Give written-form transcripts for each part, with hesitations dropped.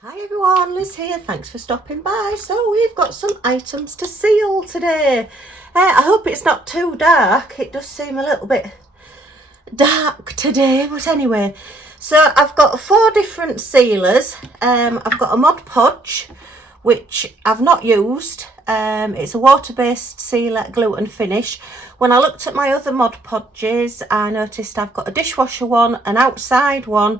Hi everyone, Liz here. Thanks for stopping by. So we've got some items to seal today. I hope it's not too dark. It does seem a little bit dark today, but anyway. So I've got 4 different sealers. I've got a Mod Podge, which I've not used. It's a water-based sealer, glue and finish. When I looked at my other Mod Podges, I noticed I've got a dishwasher one, an outside one,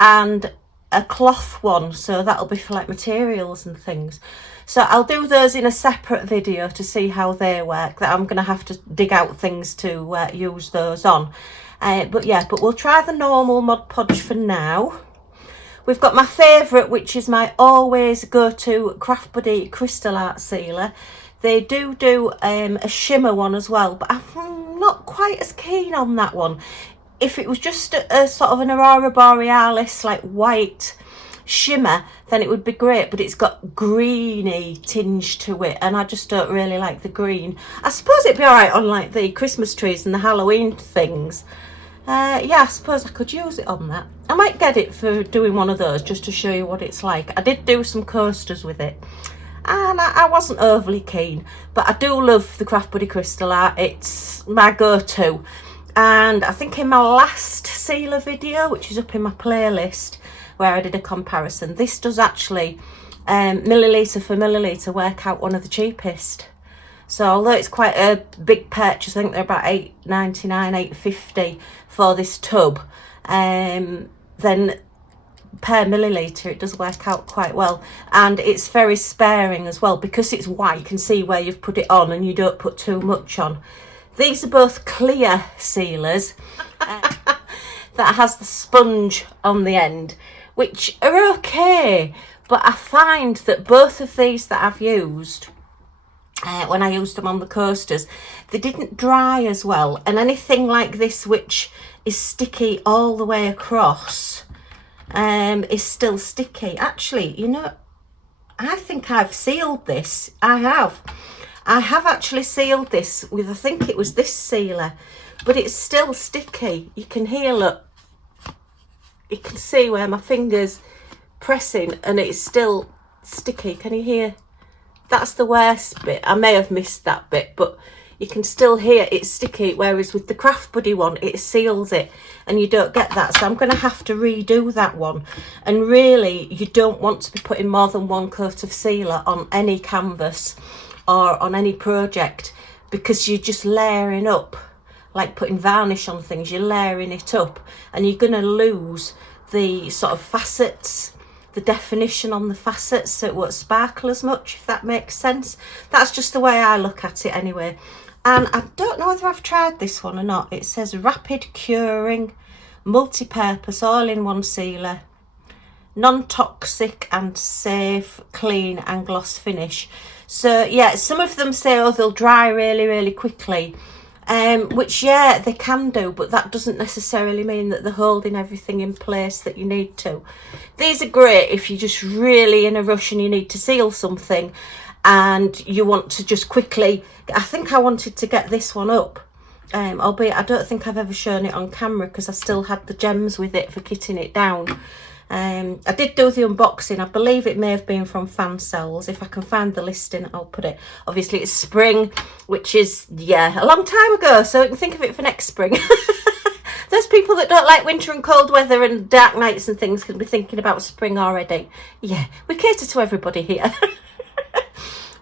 and a cloth one, so that'll be for like materials and things. So I'll do those in a separate video to see how they work. That I'm going to have to dig out things to use those on. But we'll try the normal Mod Podge for now. We've got my favourite, which is my always go-to Craft Buddy Crystal Art Sealer. They do a shimmer one as well, but I'm not quite as keen on that one. If it was just a sort of an Aurora Borealis, like white shimmer, then it would be great, but it's got greeny tinge to it, and I just don't really like the green. I suppose it'd be all right on like the Christmas trees and the Halloween things. Yeah, I suppose I could use it on that. I might get it for doing one of those just to show you what it's like. I did do some coasters with it, and I wasn't overly keen, but I do love the Craft Buddy Crystal Art. It's my go-to. And I think in my last sealer video, which is up in my playlist, where I did a comparison, this does actually milliliter for milliliter work out one of the cheapest. So although it's quite a big purchase, I think they're about £8.99, £8.50 for this tub, then per milliliter it does work out quite well, and it's very sparing as well because it's white. You can see where you've put it on and you don't put too much on. These are both clear sealers that has the sponge on the end, which are okay, but I find that both of these that I've used, when I used them on the coasters, they didn't dry as well, and anything like this which is sticky all the way across is still sticky. Actually, you know, I think I've sealed this. I have actually sealed this with, I think it was this sealer, but it's still sticky. You can hear, look, you can see where my finger's pressing and it's still sticky. Can you hear? That's the worst bit. I may have missed that bit, but you can still hear it's sticky, whereas with the Craft Buddy one, it seals it and you don't get that. So I'm going to have to redo that one. And really, you don't want to be putting more than 1 coat of sealer on any canvas or on any project, because you're just layering up, like putting varnish on things. You're layering it up and you're going to lose the sort of facets, the definition on the facets, so it won't sparkle as much, if that makes sense. That's just the way I look at it anyway. And I don't know whether I've tried this one or not. It says rapid curing, multi-purpose, all-in-one sealer, non-toxic and safe, clean and gloss finish. So yeah, some of them say, oh, they'll dry really, really quickly, which, yeah, they can do, but that doesn't necessarily mean that they're holding everything in place that you need to. These are great if you're just really in a rush and you need to seal something and you want to just quickly. I think I wanted to get this one up, albeit I don't think I've ever shown it on camera because I still had the gems with it for kitting it down. I did do the unboxing. I believe it may have been from Fan Cells. If I can find the listing, I'll put it. Obviously it's spring, which is, yeah, a long time ago, so you can think of it for next spring. Those people that don't like winter and cold weather and dark nights and things can be thinking about spring already. Yeah, we cater to everybody here.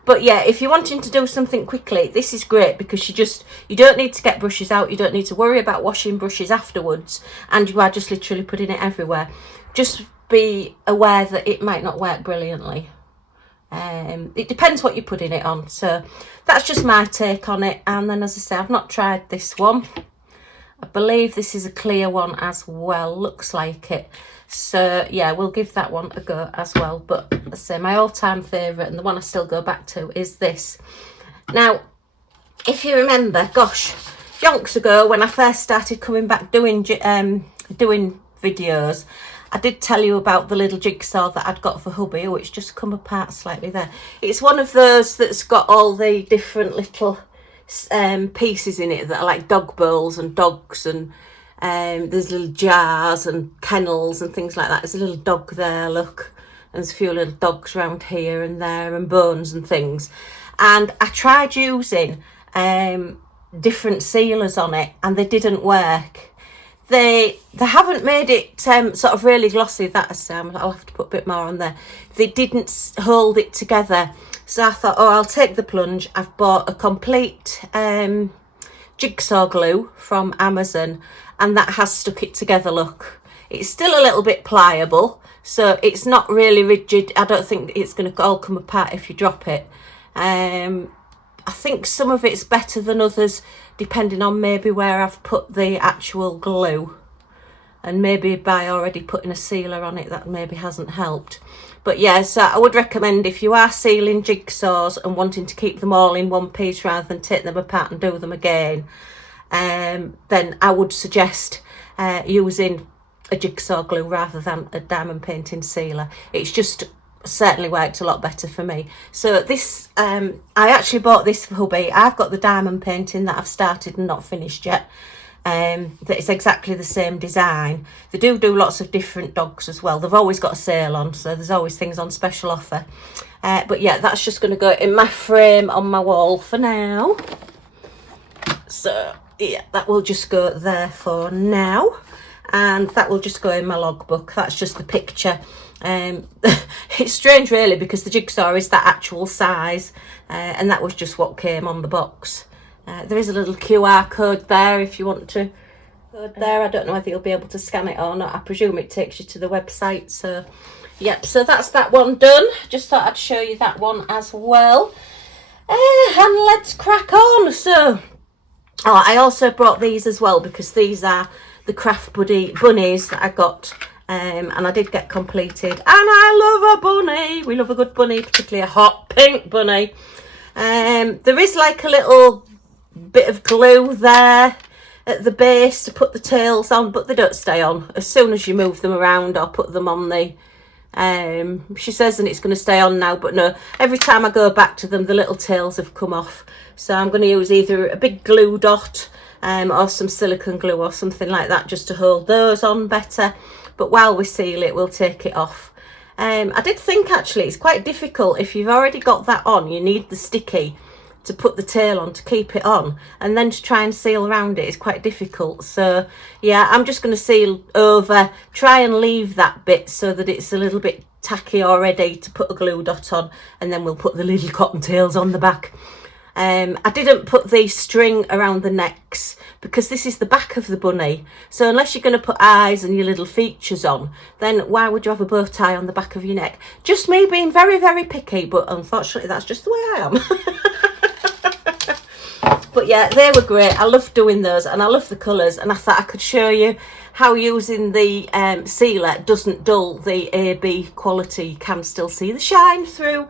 But yeah, if you're wanting to do something quickly, this is great because you don't need to get brushes out. You don't need to worry about washing brushes afterwards, and you are just literally putting it everywhere. Just be aware that it might not work brilliantly. It depends what you're putting it on. So that's just my take on it. And then, as I say, I've not tried this one. I believe this is a clear one as well. Looks like it. So yeah, we'll give that one a go as well. But as I say, my all-time favourite and the one I still go back to is this. Now, if you remember, gosh, yonks ago when I first started coming back doing videos, I did tell you about the little jigsaw that I'd got for hubby. Oh, it's just come apart slightly there. It's one of those that's got all the different little pieces in it that are like dog bowls and dogs, and there's little jars and kennels and things like that. There's a little dog there, look, and there's a few little dogs around here and there and bones and things. And I tried using different sealers on it and they didn't work. They haven't made it sort of really glossy. I'll have to put a bit more on there. They didn't hold it together. So I thought, oh, I'll take the plunge. I've bought a complete jigsaw glue from Amazon, and that has stuck it together. Look, it's still a little bit pliable, so it's not really rigid. I don't think it's going to all come apart if you drop it. I think some of it's better than others, depending on maybe where I've put the actual glue, and maybe by already putting a sealer on it that maybe hasn't helped. But yeah, so I would recommend, if you are sealing jigsaws and wanting to keep them all in one piece rather than take them apart and do them again, then I would suggest using a jigsaw glue rather than a diamond painting sealer. It's just certainly worked a lot better for me. So this, I actually bought this for hubby. I've got the diamond painting that I've started and not finished yet. That is exactly the same design. They do lots of different dogs as well. They've always got a sale on, so there's always things on special offer. But yeah, that's just going to go in my frame on my wall for now. So yeah, that will just go there for now, and that will just go in my logbook. That's just the picture. It's strange really, because the jigsaw is that actual size, and that was just what came on the box. There is a little QR code there if you want to go there. I don't know whether you'll be able to scan it or not. I presume it takes you to the website. So yep, so that's that one done. Just thought I'd show you that one as well. And let's crack on. So I also brought these as well, because these are the Craft Buddy bunnies that I got, and I did get completed. And I love a bunny. We love a good bunny, particularly a hot pink bunny. There is like a little bit of glue there at the base to put the tails on, but they don't stay on. As soon as you move them around or put them on the she says, and it's going to stay on now, but no, every time I go back to them the little tails have come off. So I'm going to use either a big glue dot or some silicone glue or something like that, just to hold those on better. But while we seal it, we'll take it off. I did think actually it's quite difficult. If you've already got that on, you need the sticky to put the tail on to keep it on, and then to try and seal around it is quite difficult. So yeah, I'm just going to seal over, try and leave that bit so that it's a little bit tacky already to put a glue dot on, and then we'll put the little cotton tails on the back. I didn't put the string around the necks because this is the back of the bunny, so unless you're going to put eyes and your little features on, then why would you have a bow tie on the back of your neck? Just me being very, very picky, but unfortunately that's just the way I am. But yeah, they were great. I love doing those, and I love the colours, and I thought I could show you how using the sealer doesn't dull the AB quality. You can still see the shine through.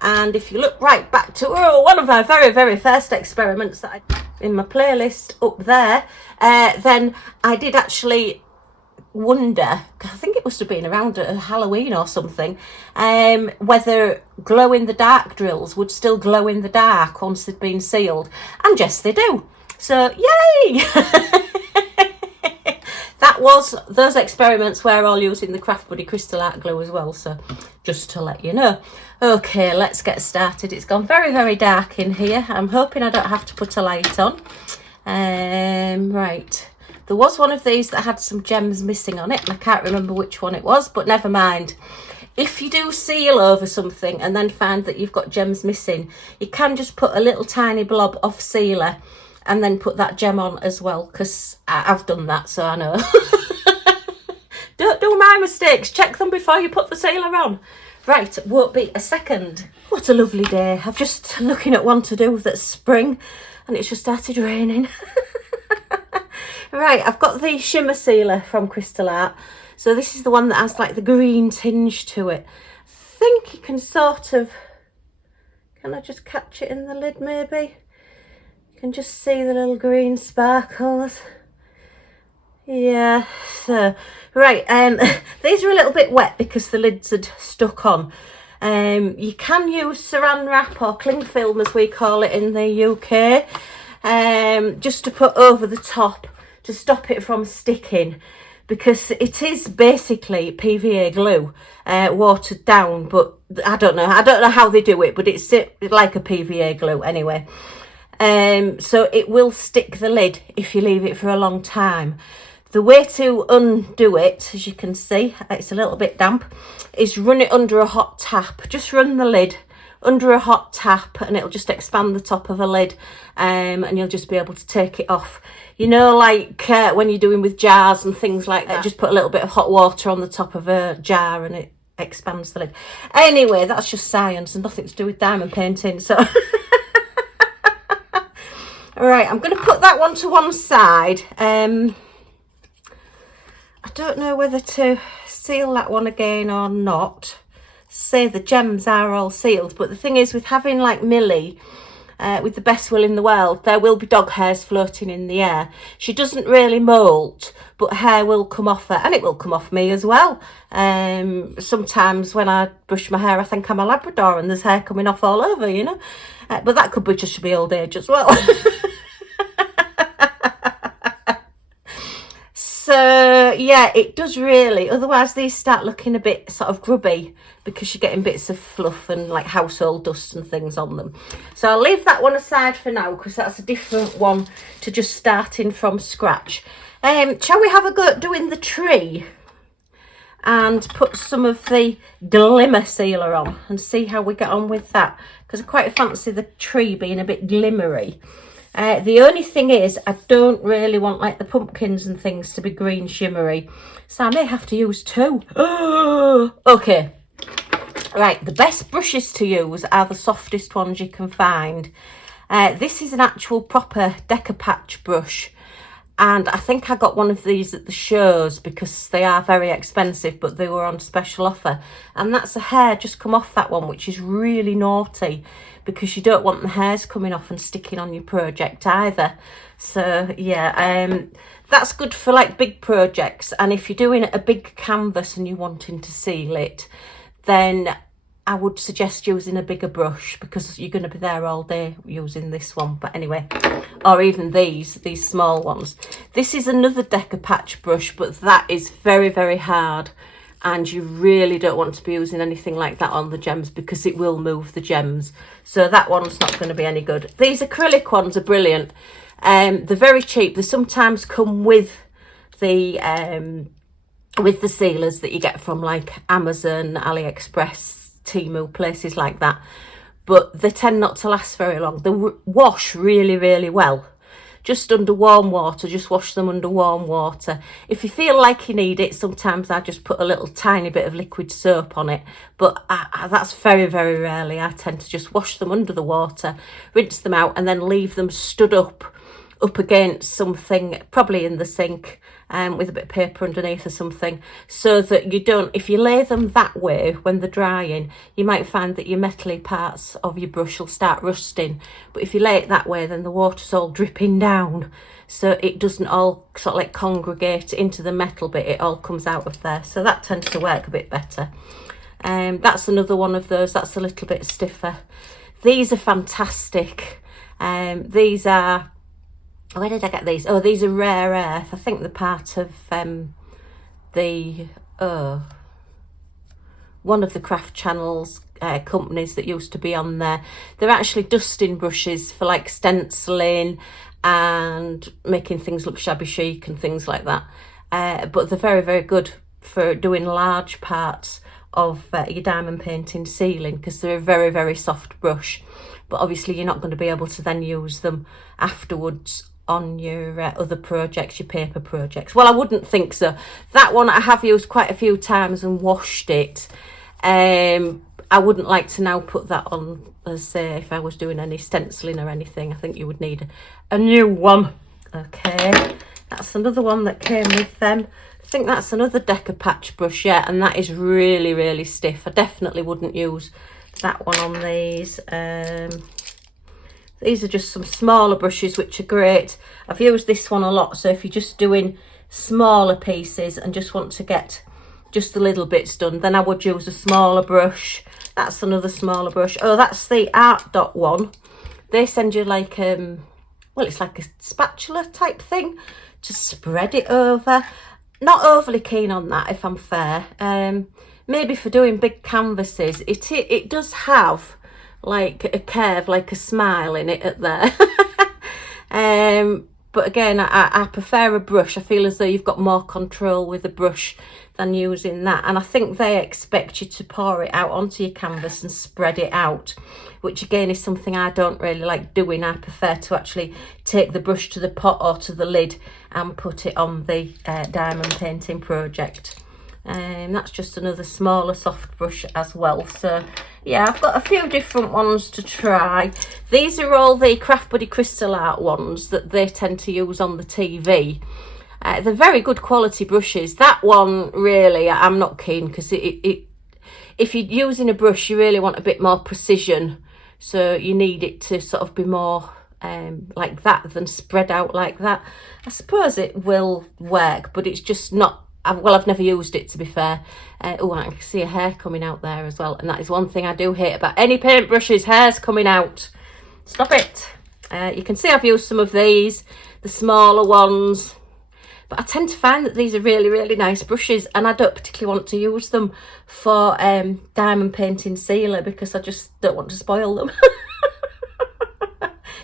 And if you look right back to one of my very, very first experiments that I in my playlist up there, then I did actually wonder, I think it must have been around Halloween or something, whether glow in the dark drills would still glow in the dark once they'd been sealed, and yes they do. So yay! That was those experiments were all using the Craft Buddy crystal art glue as well, so just to let you know. Okay, let's get started. It's gone very, very dark in here. I'm hoping I don't have to put a light on. Right, there was one of these that had some gems missing on it, and I can't remember which one it was, but never mind. If you do seal over something and then find that you've got gems missing, you can just put a little tiny blob of sealer and then put that gem on as well, because I've done that, so I know. Don't do my mistakes. Check them before you put the sealer on. Right, won't be a second. What a lovely day. I'm just looking at one to do that's spring, and it's just started raining. Right, I've got the shimmer sealer from Crystal Art. So this is the one that has like the green tinge to it. I think you can sort of, can I just catch it in the lid maybe? You can just see the little green sparkles. Yeah, so, right, these are a little bit wet because the lids had stuck on. You can use saran wrap or cling film as we call it in the UK, just to put over the top to stop it from sticking. because it is basically PVA glue, watered down, but I don't know how they do it, but it's like a PVA glue anyway. So it will stick the lid if you leave it for a long time. The way to undo it, as you can see, it's a little bit damp, is run it under a hot tap. Just run the lid under a hot tap and it'll just expand the top of the lid, and you'll just be able to take it off. You know, like when you're doing with jars and things like that, just put a little bit of hot water on the top of a jar and it expands the lid. Anyway, that's just science and nothing to do with diamond painting, so... Alright, I'm going to put that one to one side. I don't know whether to seal that one again or not. Say the gems are all sealed, but the thing is, with having like Millie, with the best will in the world, there will be dog hairs floating in the air. She doesn't really moult, but hair will come off her, and it will come off me as well. Sometimes when I brush my hair, I think I'm a Labrador and there's hair coming off all over, you know. But that could be just be old age as well. So yeah, it does really, otherwise these start looking a bit sort of grubby because you're getting bits of fluff and like household dust and things on them. So I'll leave that one aside for now because that's a different one to just starting from scratch. Shall we have a go at doing the tree and put some of the glimmer sealer on and see how we get on with that, because I quite fancy the tree being a bit glimmery. The only thing is, I don't really want like the pumpkins and things to be green shimmery, so I may have to use two. Okay, right, the best brushes to use are the softest ones you can find. This is an actual proper Decopatch brush, and I think I got one of these at the shows because they are very expensive, but they were on special offer. And that's a hair just come off that one, which is really naughty because you don't want the hairs coming off and sticking on your project either. So yeah, that's good for like big projects. And if you're doing a big canvas and you're wanting to seal it, then I would suggest using a bigger brush because you're going to be there all day using this one. But anyway, or even these small ones. This is another Decopatch brush, but that is very, very hard. And you really don't want to be using anything like that on the gems because it will move the gems. So that one's not going to be any good. These acrylic ones are brilliant. They're very cheap. They sometimes come with the sealers that you get from like Amazon, AliExpress, Temu, places like that. But they tend not to last very long. They wash really, really well. Just under warm water, just wash them under warm water. If you feel like you need it, sometimes I just put a little tiny bit of liquid soap on it. But that's very, very rarely. I tend to just wash them under the water, rinse them out, and then leave them stood up against something, probably in the sink, with a bit of paper underneath or something, so that you don't, if you lay them that way when they're drying, you might find that your metally parts of your brush will start rusting. But if you lay it that way, then the water's all dripping down, so it doesn't all sort of like congregate into the metal bit, it all comes out of there. So that tends to work a bit better. That's another one of those, that's a little bit stiffer. These are fantastic. These are, where did I get these? Oh, these are Rare Earth. I think they're part of one of the craft channels companies that used to be on there. They're actually dusting brushes for like stenciling and making things look shabby chic and things like that. But they're very, very good for doing large parts of your diamond painting sealing because they're a very, very soft brush. But obviously you're not going to be able to then use them afterwards on your other projects, your paper projects. Well, I wouldn't think so. That one I have used quite a few times and washed it. I wouldn't like to now put that on, as say, if I was doing any stenciling or anything. I think you would need a new one. Okay, that's another one that came with them. I think that's another Decopatch brush, yeah, and that is really, really stiff. I definitely wouldn't use that one on these. These are just some smaller brushes which are great. I've used this one a lot, so if you're just doing smaller pieces and just want to get just the little bits done, then I would use a smaller brush. That's another smaller brush. Oh, that's the Art Dot one. They send you like well, it's like a spatula type thing to spread it over. not overly keen on that, if I'm fair. Maybe for doing big canvases, it does have like a curve, like a smile in it at there. But again, I prefer a brush. I feel as though you've got more control with a brush than using that. And I think they expect you to pour it out onto your canvas and spread it out, which again is something I don't really like doing. I prefer to actually take the brush to the pot or to the lid and put it on the diamond painting project. That's just another smaller soft brush as well. So yeah, I've got a few different ones to try. These are all the Craft Buddy Crystal Art ones that they tend to use on the TV. They're very good quality brushes. That one really I'm not keen, because if you're using a brush, you really want a bit more precision, so you need it to sort of be more like that than spread out like that. I suppose it will work, but it's just not. Well, I've never used it, to be fair. Oh, I can see a hair coming out there as well, and that is one thing I do hate about any paint brushes: hairs coming out. Stop it. You can see I've used some of these, the smaller ones, but I tend to find that these are really, really nice brushes, and I don't particularly want to use them for diamond painting sealer, because I just don't want to spoil them.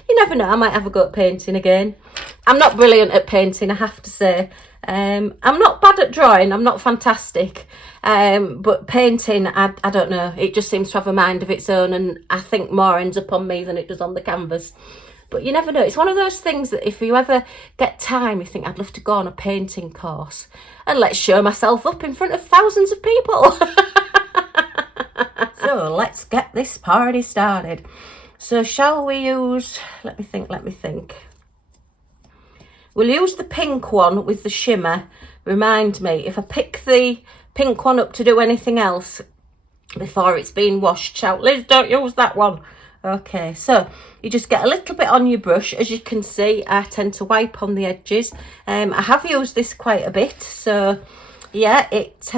You never know, I might have a go at painting again. I'm not brilliant at painting, I have to say. I'm not bad at drawing, I'm not fantastic, but painting, I don't know, it just seems to have a mind of its own, and I think more ends up on me than it does on the canvas. But you never know, it's one of those things that if you ever get time, you think, I'd love to go on a painting course and let's show myself up in front of thousands of people. So let's get this party started. So shall we use, let me think. We'll use the pink one with the shimmer. Remind me, if I pick the pink one up to do anything else before it's been washed, shout, Liz, don't use that one. Okay, so you just get a little bit on your brush. As you can see, I tend to wipe on the edges. I have used this quite a bit, so yeah, it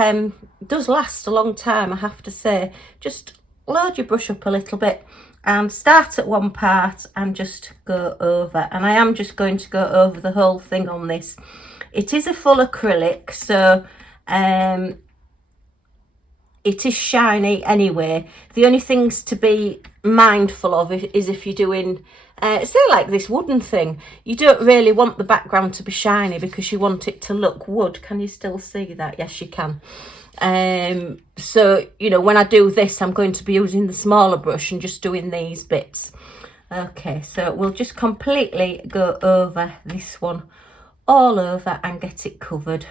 does last a long time, I have to say. Just load your brush up a little bit and start at one part and just go over. And I am just going to go over the whole thing on this. It is a full acrylic, so it is shiny anyway. The only things to be mindful of is if you're doing, say like this wooden thing, you don't really want the background to be shiny because you want it to look wood. Can you still see that? Yes, you can. So, you know, when I do this, I'm going to be using the smaller brush and just doing these bits. Okay, so we'll just completely go over this one all over and get it covered.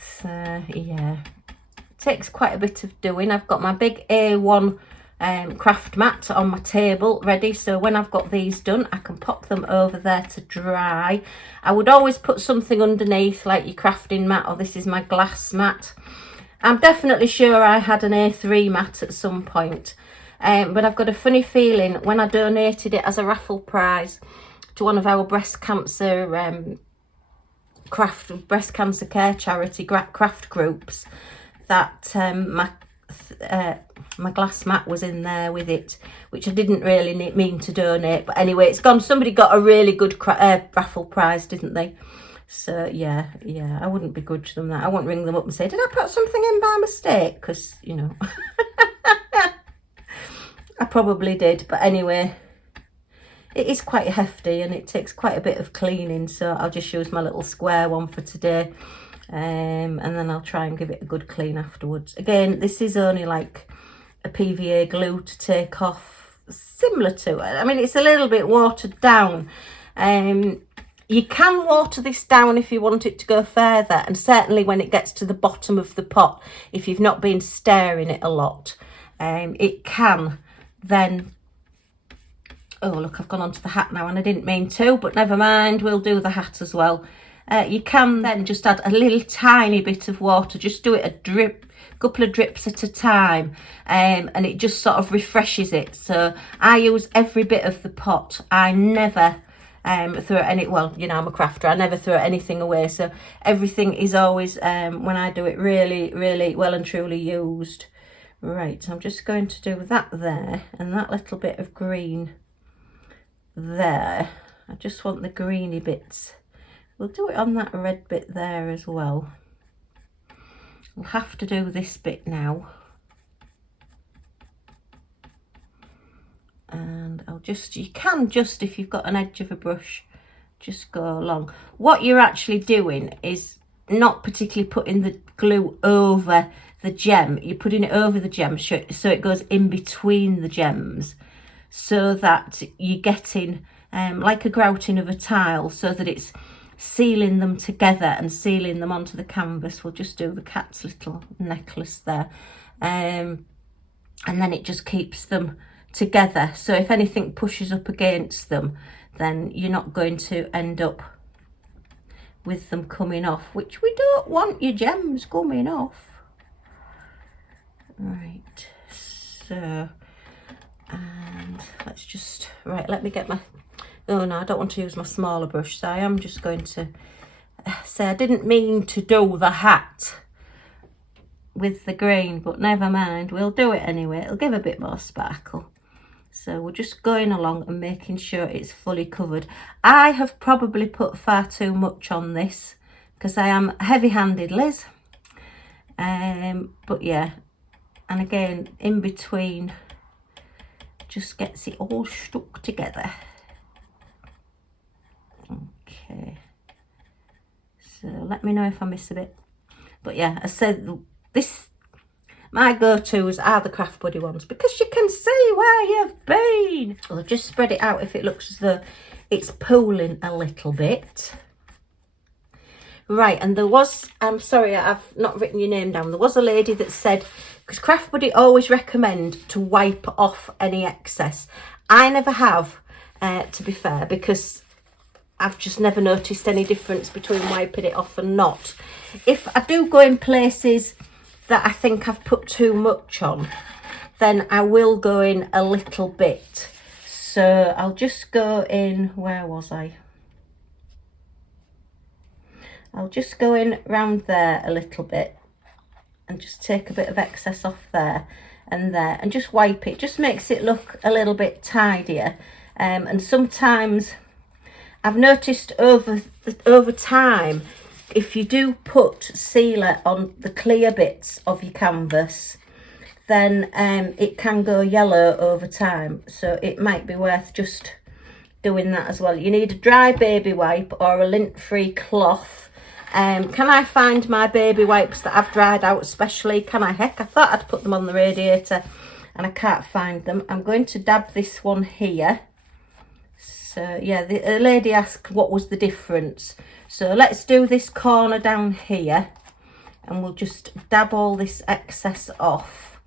So, yeah. Takes quite a bit of doing. I've got my big A1 craft mat on my table ready, so when I've got these done I can pop them over there to dry. I would always put something underneath, like your crafting mat, or this is my glass mat. I'm definitely sure I had an A3 mat at some point, but I've got a funny feeling when I donated it as a raffle prize to one of our breast cancer breast cancer care charity craft groups, that my glass mat was in there with it, which I didn't really mean to donate, but anyway, it's gone. Somebody got a really good raffle prize, didn't they? So yeah, I wouldn't begrudge them that. I won't ring them up and say, did I put something in by mistake? Because, you know, I probably did, but anyway, it is quite hefty and it takes quite a bit of cleaning, so I'll just use my little square one for today. And then I'll try and give it a good clean afterwards. Again, this is only like a PVA glue to take off, similar to it. I mean, it's a little bit watered down. You can water this down if you want it to go further, and certainly when it gets to the bottom of the pot, if you've not been stirring it a lot, it can then... Oh, look, I've gone onto the hat now and I didn't mean to, but never mind, we'll do the hat as well. You can then just add a little tiny bit of water, just do it a couple of drips at a time, and it just sort of refreshes it. So I use every bit of the pot. I never throw any, well, you know, I'm a crafter, I never throw anything away, so everything is always, when I do it, really, really well and truly used. Right, I'm just going to do that there, and that little bit of green there. I just want the greeny bits We'll do it on that red bit there as well. We'll have to do this bit now. And I'll just, you can just, if you've got an edge of a brush, just go along. What you're actually doing is not particularly putting the glue over the gem. You're putting it over the gem so it goes in between the gems, so that you're getting like a grouting of a tile, so that it's sealing them together and sealing them onto the canvas. We'll just do the cat's little necklace there, and then it just keeps them together, so if anything pushes up against them, then you're not going to end up with them coming off, which we don't want your gems coming off. Right, so, and let's just, right, let me get my, oh no, I don't want to use my smaller brush, so I am just going to say I didn't mean to do the hat with the green, but never mind, we'll do it anyway. It'll give a bit more sparkle. So we're just going along and making sure it's fully covered. I have probably put far too much on this because I am heavy-handed, Liz. But yeah, and again, in between, just gets it all stuck together. Okay. So let me know if I miss a bit. But yeah, I said this, my go-tos are the Craft Buddy ones because you can see where you've been. I'll just spread it out if it looks as though it's pooling a little bit. Right, and there was, I'm sorry, I've not written your name down. There was a lady that said, because Craft Buddy always recommend to wipe off any excess. I never have, to be fair, because I've just never noticed any difference between wiping it off and not. If I do go in places that I think I've put too much on, then I will go in a little bit. So I'll just go in, where was I? I'll just go in round there a little bit and just take a bit of excess off there and just wipe it. Just makes it look a little bit tidier. And sometimes I've noticed over time, if you do put sealer on the clear bits of your canvas, then it can go yellow over time. So it might be worth just doing that as well. You need a dry baby wipe or a lint-free cloth. Can I find my baby wipes that I've dried out especially? Can I? Heck, I thought I'd put them on the radiator and I can't find them. I'm going to dab this one here. So yeah, the lady asked what was the difference. So let's do this corner down here and we'll just dab all this excess off,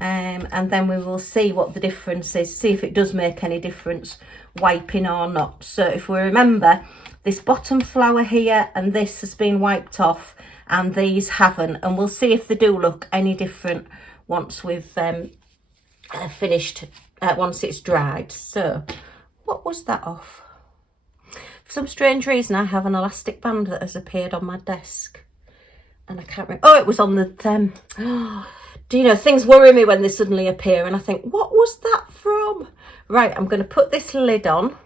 and then we will see what the difference is, see if it does make any difference wiping or not. So if we remember, this bottom flower here and this has been wiped off and these haven't, and we'll see if they do look any different once we've finished, once it's dried. So what was that off? For some strange reason, I have an elastic band that has appeared on my desk. And I can't remember. Oh, it was on the... do you know, things worry me when they suddenly appear. And I think, what was that from? Right, I'm going to put this lid on.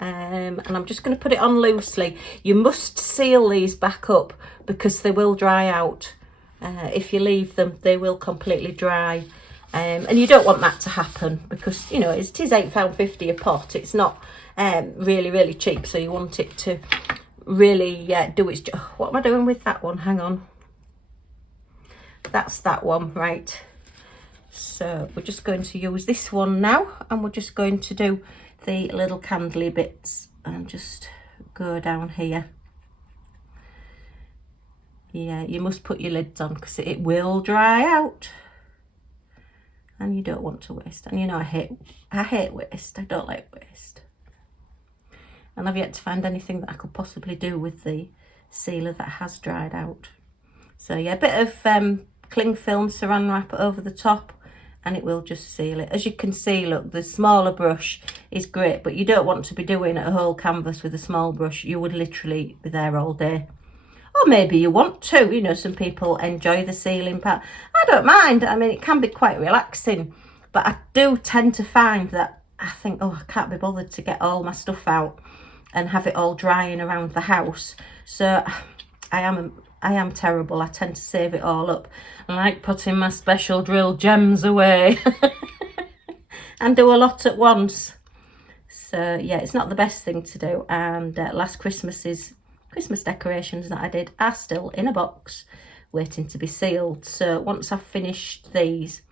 And I'm just going to put it on loosely. You must seal these back up because they will dry out. If you leave them, they will completely dry. And you don't want that to happen because, you know, it is £8.50 a pot. It's not really cheap, so you want it to really do its job. What am I doing with that one? Hang on. That's that one, right. So we're just going to use this one now, and we're just going to do the little candly bits and just go down here. Yeah, you must put your lids on because it will dry out. And you don't want to waste. And you know, I hate waste. I don't like waste. And I've yet to find anything that I could possibly do with the sealer that has dried out. So yeah, a bit of cling film saran wrap over the top and it will just seal it. As you can see, look, the smaller brush is great, but you don't want to be doing a whole canvas with a small brush. You would literally be there all day. Or maybe you want to, you know, some people enjoy the sealing part. I don't mind. I mean, it can be quite relaxing, but I do tend to find that I think, oh, I can't be bothered to get all my stuff out. and have it all drying around the house. So I am terrible. I tend to save it all up. I like putting my special drill gems away and do a lot at once. So yeah, it's not the best thing to do. And last Christmas's Christmas decorations that I did are still in a box waiting to be sealed. So once I've finished these,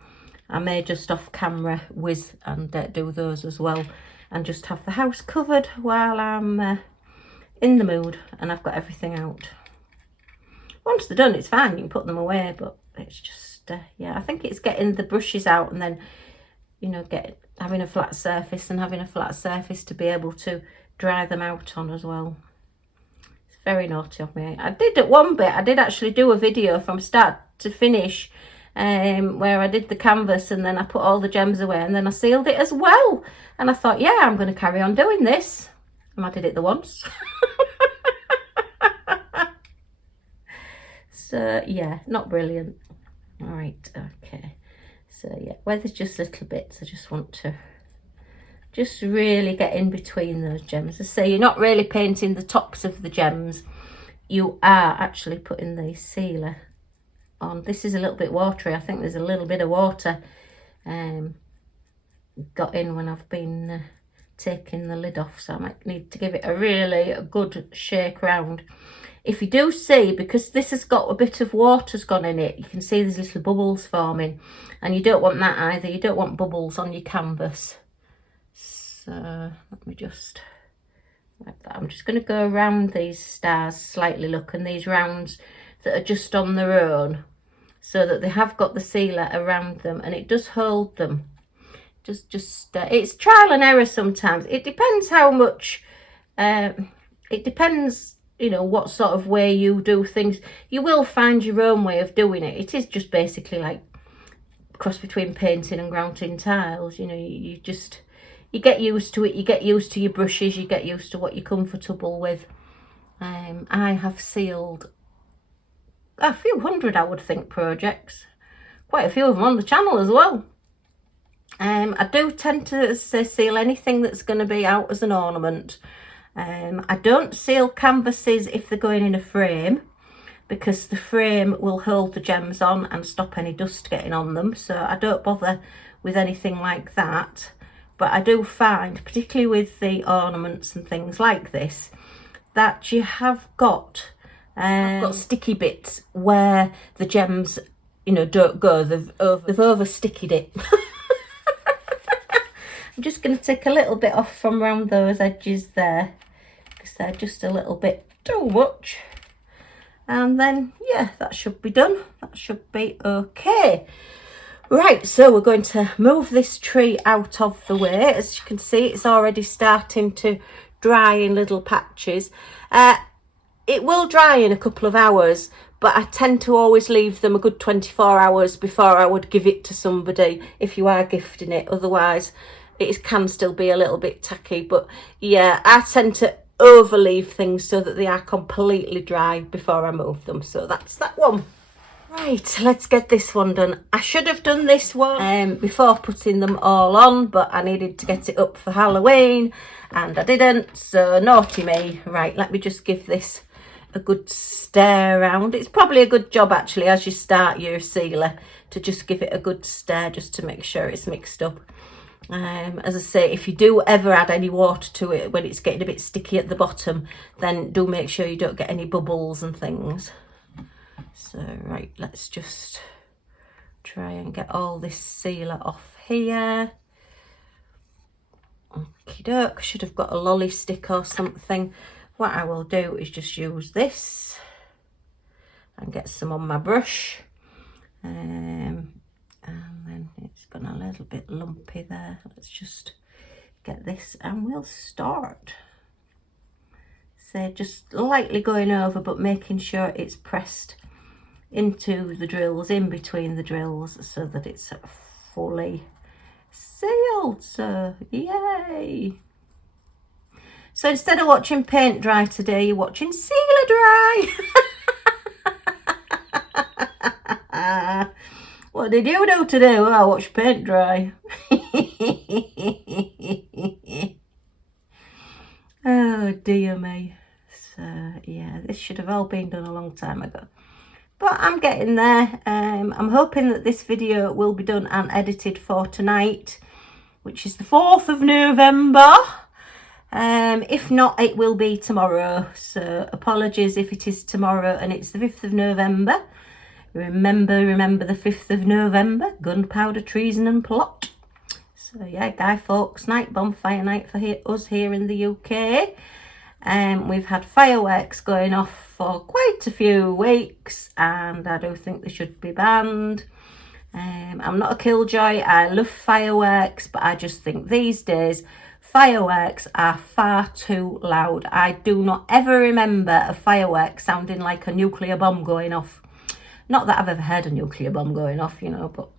I may just off camera whiz and do those as well, and just have the house covered while I'm in the mood and I've got everything out. Once they're done, it's fine, you can put them away, but it's just yeah, I think it's getting the brushes out and then, you know, having a flat surface to be able to dry them out on as well. It's very naughty of me. I did at one bit, I did actually do a video from start to finish where I did the canvas and then I put all the gems away and then I sealed it as well. And I thought, yeah, I'm going to carry on doing this. And I did it the once. So yeah, not brilliant. All right, okay. So yeah, where there's just little bits, I just want to just really get in between those gems. I say you're not really painting the tops of the gems. You are actually putting the sealer on. This is a little bit watery. I think there's a little bit of water got in when I've been taking the lid off. So I might need to give it a really good shake round. If you do see, because this has got a bit of water's gone in it, you can see there's little bubbles forming, and you don't want that either. You don't want bubbles on your canvas. So let me just, like that. I'm just going to go around these stars slightly, look, and these rounds that are just on their own, so that they have got the sealer around them, and it does hold them. It's trial and error sometimes. It depends how much, it depends, you know, what sort of way you do things. You will find your own way of doing it. It is just basically like cross between painting and grouting tiles. You know, you get used to it. You get used to your brushes. You get used to what you're comfortable with. I have sealed a few hundred, I would think, projects. Quite a few of them on the channel as well. I do tend to seal anything that's going to be out as an ornament. I don't seal canvases if they're going in a frame, because the frame will hold the gems on and stop any dust getting on them. So I don't bother with anything like that. But I do find, particularly with the ornaments and things like this, that you have got, I've got sticky bits where the gems, you know, don't go. They've over stickied it. I'm just going to take a little bit off from around those edges there, because they're just a little bit too much. And then, yeah, that should be done. That should be okay. Right, so we're going to move this tree out of the way. As you can see, it's already starting to dry in little patches. It will dry in a couple of hours, but I tend to always leave them a good 24 hours before I would give it to somebody if you are gifting it. Otherwise, it can still be a little bit tacky. But yeah, I tend to over leave things so that they are completely dry before I move them. So that's that one. Right, let's get this one done. I should have done this one before putting them all on, but I needed to get it up for Halloween and I didn't, so naughty me. Right, let me just give this a good stir around. It's probably a good job actually as you start your sealer to just give it a good stir just to make sure it's mixed up. As I say, if you do ever add any water to it when it's getting a bit sticky at the bottom, then do make sure you don't get any bubbles and things. So right, let's just try and get all this sealer off here. Okie doke, should have got a lolly stick or something. What I will do is just use this and get some on my brush. And then it's gone a little bit lumpy there. Let's just get this and we'll start. So just lightly going over, but making sure it's pressed into the drills, in between the drills, so that it's fully sealed. So yay! So instead of watching paint dry today, you're watching sealer dry. What did you do today? Well, I watched paint dry. Oh dear me. So yeah, this should have all been done a long time ago. But I'm getting there. I'm hoping that this video will be done and edited for tonight, which is the 4th of November. If not, it will be tomorrow. So apologies if it is tomorrow and it's the 5th of November. Remember the 5th of November, gunpowder, treason and plot. So yeah, Guy Fawkes night, bonfire night for us here in the UK. We've had fireworks going off for quite a few weeks and I do think they should be banned. I'm not a killjoy, I love fireworks, but I just think these days fireworks are far too loud. I do not ever remember a firework sounding like a nuclear bomb going off. Not that I've ever heard a nuclear bomb going off, you know, but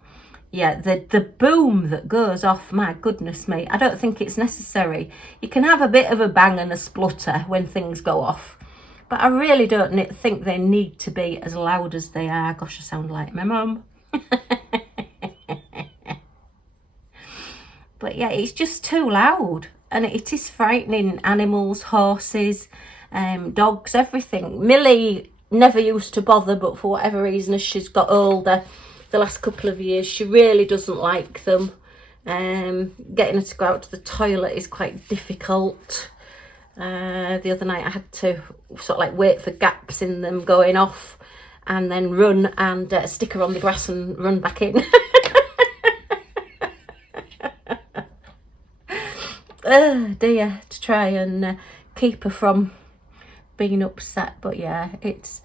yeah, the boom that goes off, my goodness me, I don't think it's necessary. You can have a bit of a bang and a splutter when things go off, but I really don't think they need to be as loud as they are. Gosh, I sound like my mum. But yeah, it's just too loud and it is frightening. Animals, horses, dogs, everything. Millie never used to bother, but for whatever reason, as she's got older, the last couple of years, she really doesn't like them. Getting her to go out to the toilet is quite difficult. The other night I had to sort of like wait for gaps in them going off and then run and stick her on the grass and run back in. Oh dear, to try and keep her from being upset. But yeah, it's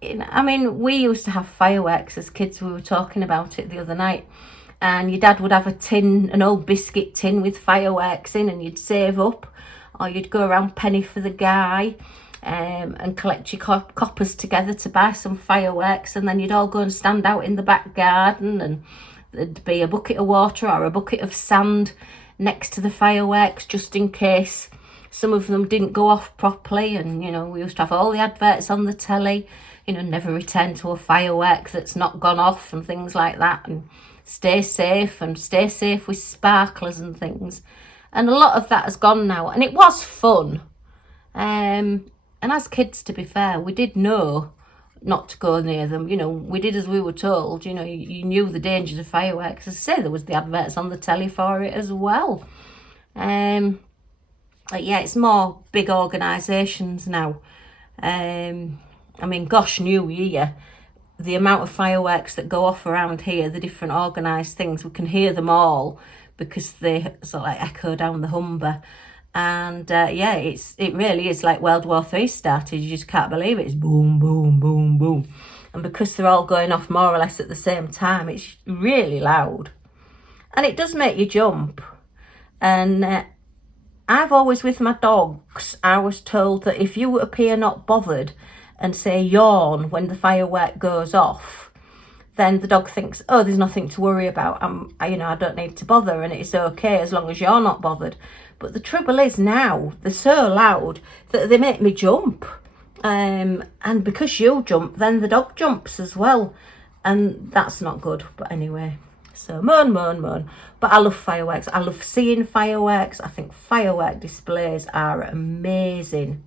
I mean, we used to have fireworks as kids. We were talking about it the other night, and your dad would have a tin, an old biscuit tin with fireworks in, and you'd save up, or you'd go around penny for the guy and collect your coppers together to buy some fireworks, and then you'd all go and stand out in the back garden, and there'd be a bucket of water or a bucket of sand next to the fireworks just in case some of them didn't go off properly. And you know, we used to have all the adverts on the telly, you know, never return to a firework that's not gone off and things like that, and stay safe with sparklers and things. And a lot of that has gone now, and it was fun. And as kids, to be fair, we did know not to go near them. You know, we did as we were told. You know, you knew the dangers of fireworks. As I say, there was the adverts on the telly for it as well. Like, yeah, it's more big organisations now. I mean, gosh, New Year, the amount of fireworks that go off around here, the different organised things, we can hear them all because they sort of like echo down the Humber. And yeah, it really is like World War III started. You just can't believe it. It's boom, boom, boom, boom. And because they're all going off more or less at the same time, it's really loud. And it does make you jump. And I've always, with my dogs, I was told that if you appear not bothered and say yawn when the firework goes off, then the dog thinks, oh, there's nothing to worry about. You know, I don't need to bother and it's okay as long as you're not bothered. But the trouble is now, they're so loud that they make me jump. And because you jump, then the dog jumps as well. And that's not good. But anyway, so moan, moan, moan. But I love fireworks. I love seeing fireworks. I think firework displays are amazing.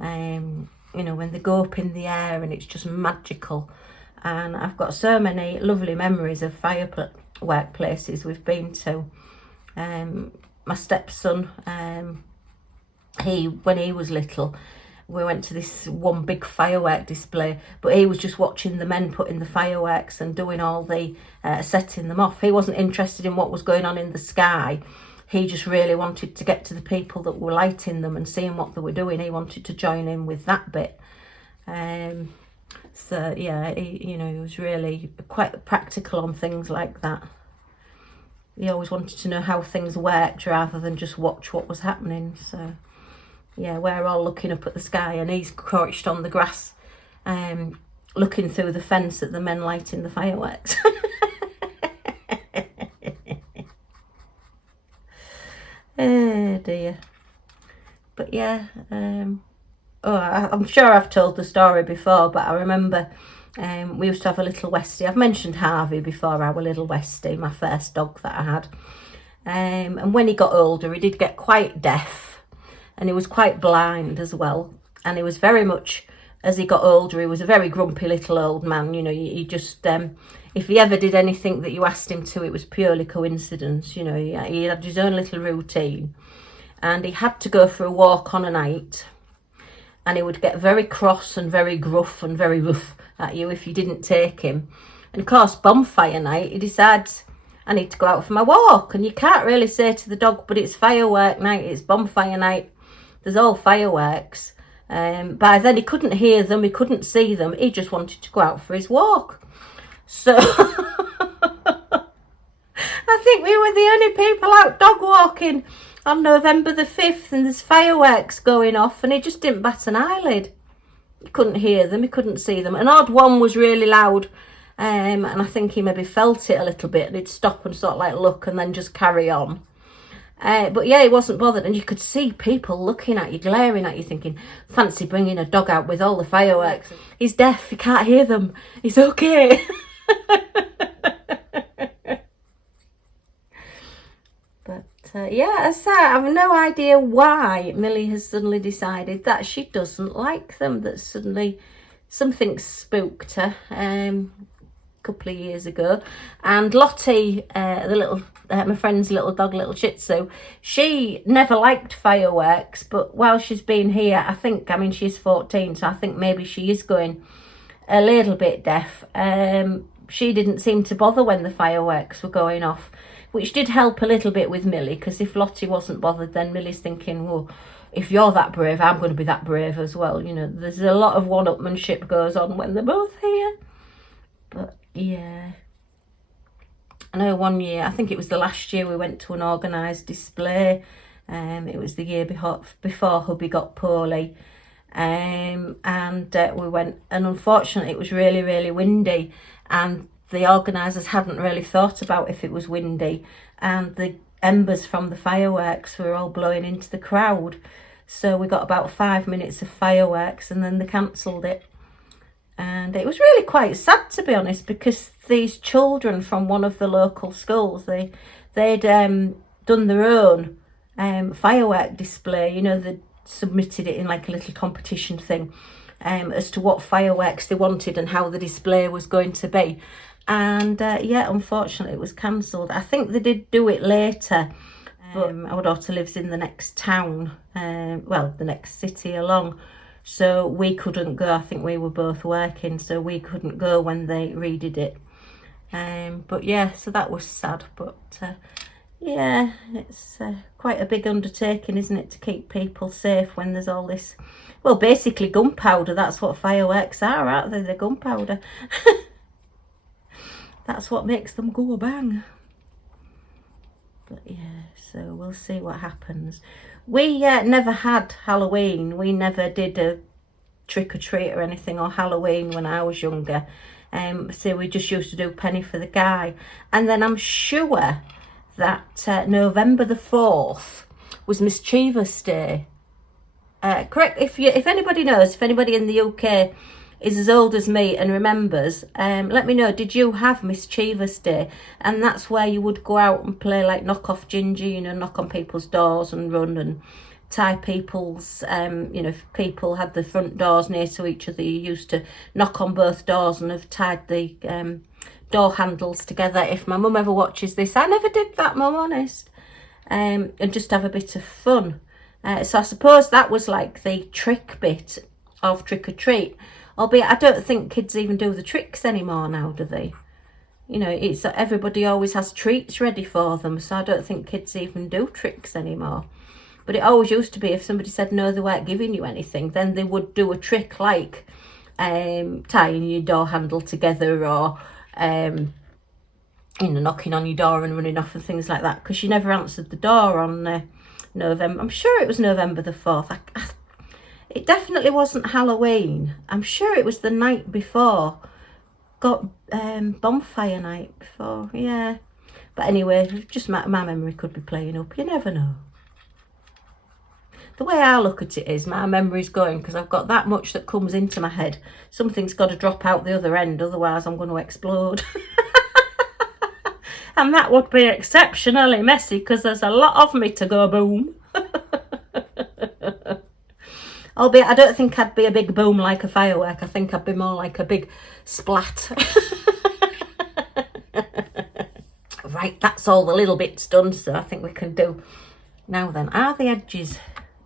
You know, when they go up in the air and it's just magical. And I've got so many lovely memories of firework places we've been to. My stepson, when he was little, we went to this one big firework display, but he was just watching the men putting the fireworks and doing all the setting them off. He wasn't interested in what was going on in the sky. He just really wanted to get to the people that were lighting them and seeing what they were doing. He wanted to join in with that bit. So yeah, he was really quite practical on things like that. He always wanted to know how things worked rather than just watch what was happening. So yeah, we're all looking up at the sky and he's crouched on the grass, looking through the fence at the men lighting the fireworks. Oh dear. But yeah, I'm sure I've told the story before, but I remember we used to have a little Westie. I've mentioned Harvey before, our little Westie, my first dog that I had. And when he got older, he did get quite deaf. and he was quite blind as well. And he was very much, as he got older, he was a very grumpy little old man. You know, he just, if he ever did anything that you asked him to, it was purely coincidence. You know, he had his own little routine, and he had to go for a walk on a night, and he would get very cross and very gruff and very rough at you if you didn't take him. And of course, bonfire night, he decides, I need to go out for my walk. And you can't really say to the dog, but it's firework night, it's bonfire night, there's all fireworks. By then he couldn't hear them, he couldn't see them, he just wanted to go out for his walk. So I think we were the only people out dog walking on November the 5th, and there's fireworks going off, and he just didn't bat an eyelid. He couldn't hear them, he couldn't see them. An odd one was really loud, and I think he maybe felt it a little bit, and he'd stop and sort of like look and then just carry on. But yeah, he wasn't bothered, and you could see people looking at you, glaring at you, thinking, fancy bringing a dog out with all the fireworks. He's deaf, he can't hear them, he's okay. But yeah, as I have no idea why Millie has suddenly decided that she doesn't like them, that suddenly something spooked her a couple of years ago. And Lottie, the little my friend's little dog, little Shih Tzu, she never liked fireworks, but while she's been here, I think, I mean, she's 14, so I think maybe she is going a little bit deaf. She didn't seem to bother when the fireworks were going off, which did help a little bit with Millie, because if Lottie wasn't bothered, then Millie's thinking, well, if you're that brave, I'm going to be that brave as well. You know, there's a lot of one-upmanship goes on when they're both here. But yeah, I know one year, I think it was the last year, we went to an organised display. It was the year before hubby got poorly. And we went, and unfortunately it was really, really windy, and the organisers hadn't really thought about if it was windy, and the embers from the fireworks were all blowing into the crowd. So we got about 5 minutes of fireworks, and then they cancelled it. And it was really quite sad, to be honest, because these children from one of the local schools, they'd done their own firework display. You know, they submitted it in like a little competition thing as to what fireworks they wanted and how the display was going to be. And yeah, unfortunately it was cancelled. I think they did do it later, but our daughter lives in the next town, well, the next city along, so we couldn't go. I think we were both working, so we couldn't go when they redid it. But yeah, so that was sad. But yeah, it's quite a big undertaking, isn't it, to keep people safe when there's all this, well, basically gunpowder. That's what fireworks are, aren't they? They're gunpowder. That's what makes them go bang. But yeah, so we'll see what happens. We never had Halloween. We never did a trick-or-treat or anything, or Halloween when I was younger. So we just used to do penny for the guy. And then I'm sure that November the 4th was Mischievous Day. Correct, if anybody knows, if anybody in the UK is as old as me and remembers, let me know, did you have Mischievous Day? And that's where you would go out and play like knock off ginger, you know, knock on people's doors and run and tie people's, you know, if people had the front doors near to each other, you used to knock on both doors and have tied the door handles together. If my mum ever watches this, I never did that, Mum, honest. And just have a bit of fun. So I suppose that was like the trick bit of trick-or-treat. Albeit I don't think kids even do the tricks anymore now, do they? You know, it's everybody always has treats ready for them, so I don't think kids even do tricks anymore. But it always used to be, if somebody said no, they weren't giving you anything, then they would do a trick like tying your door handle together, or you know, knocking on your door and running off and things like that, because you never answered the door on November. I'm sure it was November the 4th. It definitely wasn't Halloween. I'm sure it was the night before. Got bonfire night before, yeah. But anyway, just my memory could be playing up. You never know. The way I look at it is, my memory's going, because I've got that much that comes into my head. Something's got to drop out the other end, otherwise I'm going to explode. And that would be exceptionally messy, because there's a lot of me to go boom. Albeit I don't think I'd be a big boom like a firework. I think I'd be more like a big splat. Right, that's all the little bits done, so I think we can do now then. Are the edges?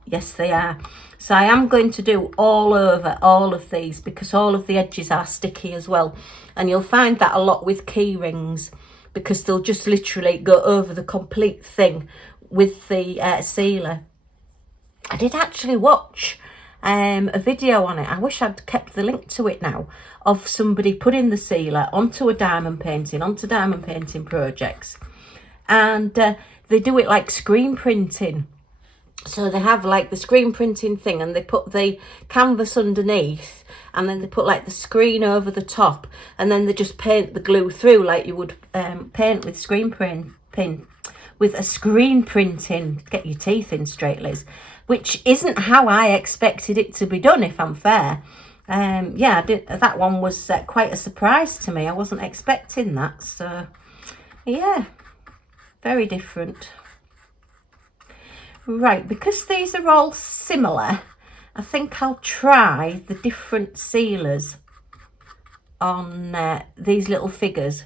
Yes, they are. So I am going to do all over all of these because all of the edges are sticky as well. And you'll find that a lot with key rings because they'll just literally go over the complete thing with the sealer. I did actually watch a video on it. I wish I'd kept the link to it now, of somebody putting the sealer onto a diamond painting, onto diamond painting projects. And they do it like screen printing. So they have like the screen printing thing and they put the canvas underneath and then they put like the screen over the top and then they just paint the glue through like you would paint with screen printing. Get your teeth in straight, Liz. Which isn't how I expected it to be done, if I'm fair. Yeah, that one was quite a surprise to me. I wasn't expecting that. So, yeah, very different. Right, because these are all similar, I think I'll try the different sealers on these little figures.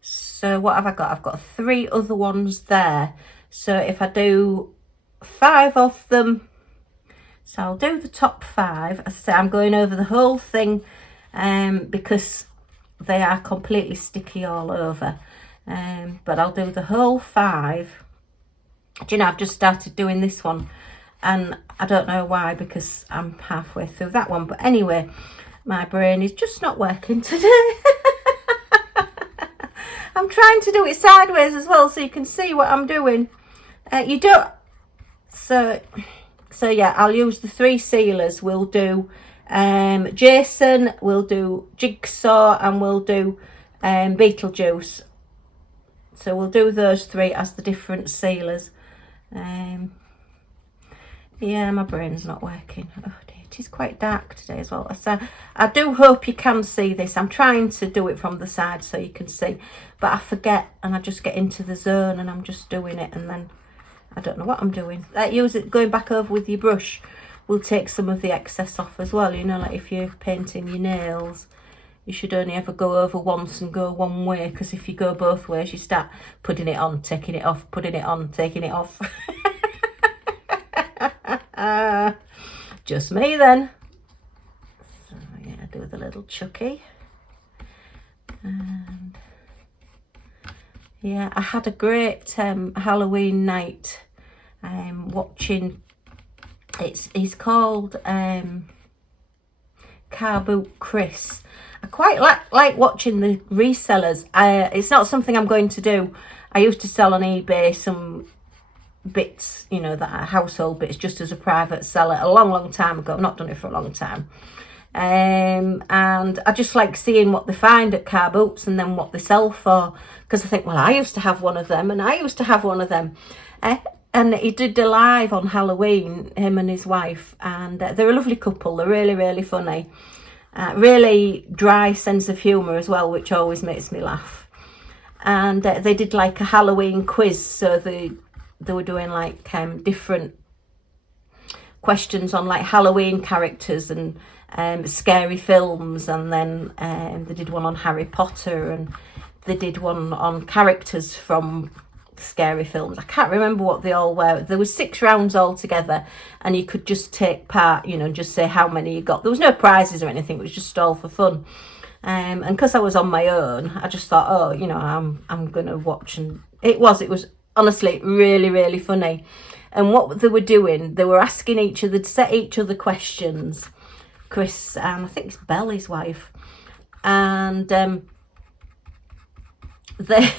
So what have I got? I've got 3 other ones there. So if I do 5 of them, so I'll do the top 5. As I say, I'm going over the whole thing because they are completely sticky all over. But I'll do the whole 5. Do you know, I've just started doing this one and I don't know why because I'm halfway through that one. But anyway, my brain is just not working today. I'm trying to do it sideways as well so you can see what I'm doing. You don't... So yeah, I'll use the 3 sealers. We'll do Jason, we'll do Jigsaw and we'll do Beetlejuice. So we'll do those 3 as the different sealers. Yeah, my brain's not working. Oh dear, it is quite dark today as well. So I do hope you can see this. I'm trying to do it from the side so you can see, but I forget and I just get into the zone and I'm just doing it and then I don't know what I'm doing. Use it going back over with your brush will take some of the excess off as well. You know, like if you're painting your nails, you should only ever go over once and go one way, because if you go both ways, you start putting it on, taking it off, putting it on, taking it off. Just me then. So yeah, do the little Chucky. And yeah, I had a great Halloween night watching, he's called Car Boot Chris. I quite like watching the resellers. It's not something I'm going to do. I used to sell on eBay some bits, you know, that are household bits just as a private seller a long time ago. I've not done it for a long time. And I just like seeing what they find at car boots and then what they sell for, because I think, well, I used to have one of them and I used to have one of them. And he did a live on Halloween, him and his wife, and they're a lovely couple. They're really funny. Really dry sense of humour as well, which always makes me laugh. And they did like a Halloween quiz, so they were doing like different questions on like Halloween characters and scary films, and then they did one on Harry Potter, and they did one on characters from scary films. I can't remember what they all were. There was 6 rounds altogether, and you could just take part, you know, and just say how many you got. There was no prizes or anything. It was just all for fun. And because I was on my own, I just thought, oh, you know, I'm gonna watch. And it was honestly really funny. And what they were doing, they were asking each other, set each other questions. Chris and I think it's Belle, his wife, and they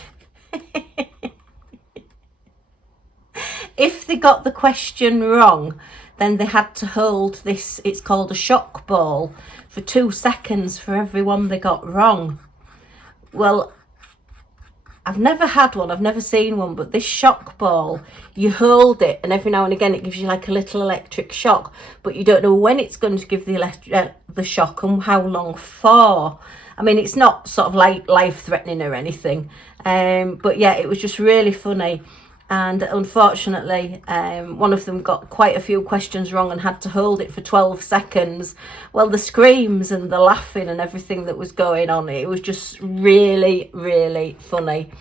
if they got the question wrong, then they had to hold this, it's called a shock ball, for 2 seconds for every one they got wrong. Well, I've never had one, I've never seen one, but this shock ball, you hold it and every now and again it gives you like a little electric shock, but you don't know when it's going to give the shock and how long for. I mean, it's not sort of like life-threatening or anything, but yeah, it was just really funny. And unfortunately, one of them got quite a few questions wrong and had to hold it for 12 seconds. Well, the screams and the laughing and everything that was going on, it was just really, really funny.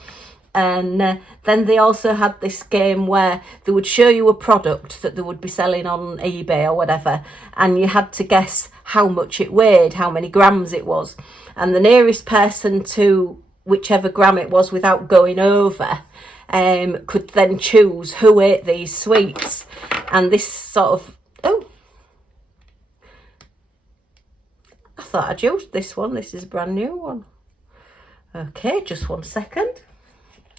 And then they also had this game where they would show you a product that they would be selling on eBay or whatever, and you had to guess how much it weighed, how many grams it was. And the nearest person to whichever gram it was without going over could then choose who ate these sweets. And this sort of, oh, I thought I'd used this one. This is a brand new one. Okay, just 1 second.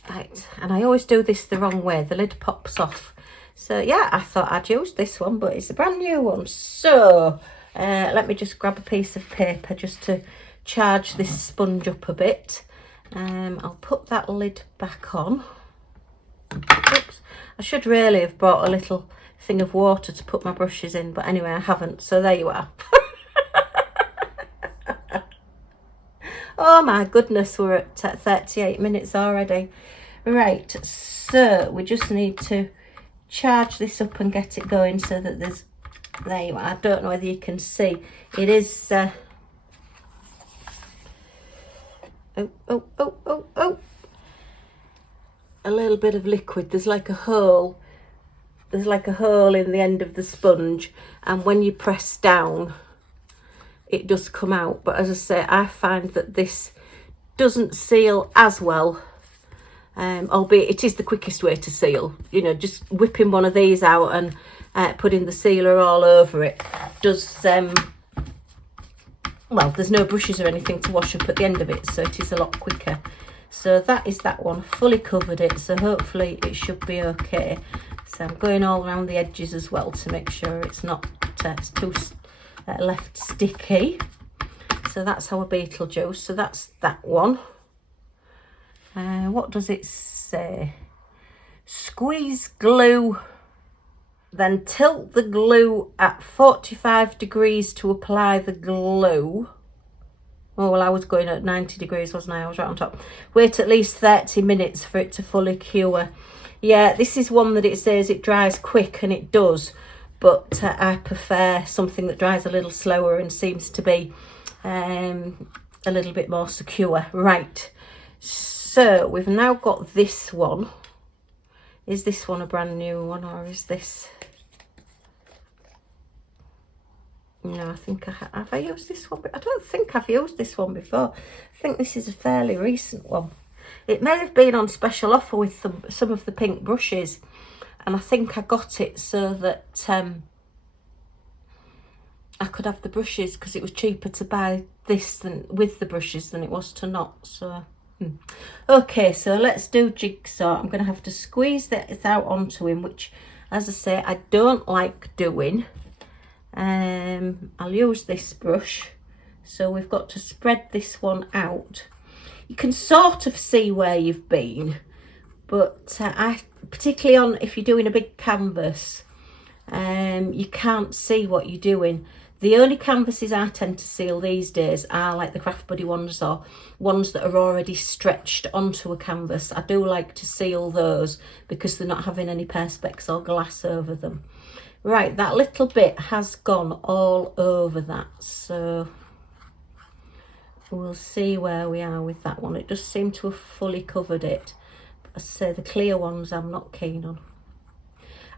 Right, and I always do this the wrong way. The lid pops off. So yeah, I thought I'd used this one, but it's a brand new one. So let me just grab a piece of paper just to charge this sponge up a bit. I'll put that lid back on. Oops, I should really have brought a little thing of water to put my brushes in, but anyway, I haven't, so there you are. Oh my goodness, we're at 38 minutes already. Right, so we just need to charge this up and get it going so that there's, there you are. I don't know whether you can see, it is a little bit of liquid. There's like a hole, in the end of the sponge, and when you press down it does come out. But as I say, I find that this doesn't seal as well, albeit it is the quickest way to seal. You know, just whipping one of these out and putting the sealer all over it does, well, there's no brushes or anything to wash up at the end of it, so it is a lot quicker. So that is that one, fully covered it, so hopefully it should be okay. So I'm going all around the edges as well to make sure it's not too left sticky. So that's our Beetlejuice. So that's that one. What does it say? Squeeze glue, then tilt the glue at 45 degrees to apply the glue. Oh, well, I was going at 90 degrees, wasn't I? I was right on top. Wait at least 30 minutes for it to fully cure. Yeah, this is one that it says it dries quick, and it does. But I prefer something that dries a little slower and seems to be a little bit more secure. Right, so we've now got this one. Is this one a brand new one, or is this... No, I think have I used this one? I don't think I've used this one before. I think this is a fairly recent one. It may have been on special offer with some of the pink brushes, and I think I got it so that I could have the brushes, because it was cheaper to buy this than with the brushes than it was to not. So okay, so let's do Jigsaw. I'm going to have to squeeze this out onto him, which, as I say, I don't like doing. I'll use this brush. So we've got to spread this one out. You can sort of see where you've been, but I particularly on if you're doing a big canvas, you can't see what you're doing. The only canvases I tend to seal these days are like the Craft Buddy ones, or ones that are already stretched onto a canvas. I do like to seal those because they're not having any perspex or glass over them. Right, that little bit has gone all over that, so we'll see where we are with that one. It does seem to have fully covered it. But I say the clear ones I'm not keen on.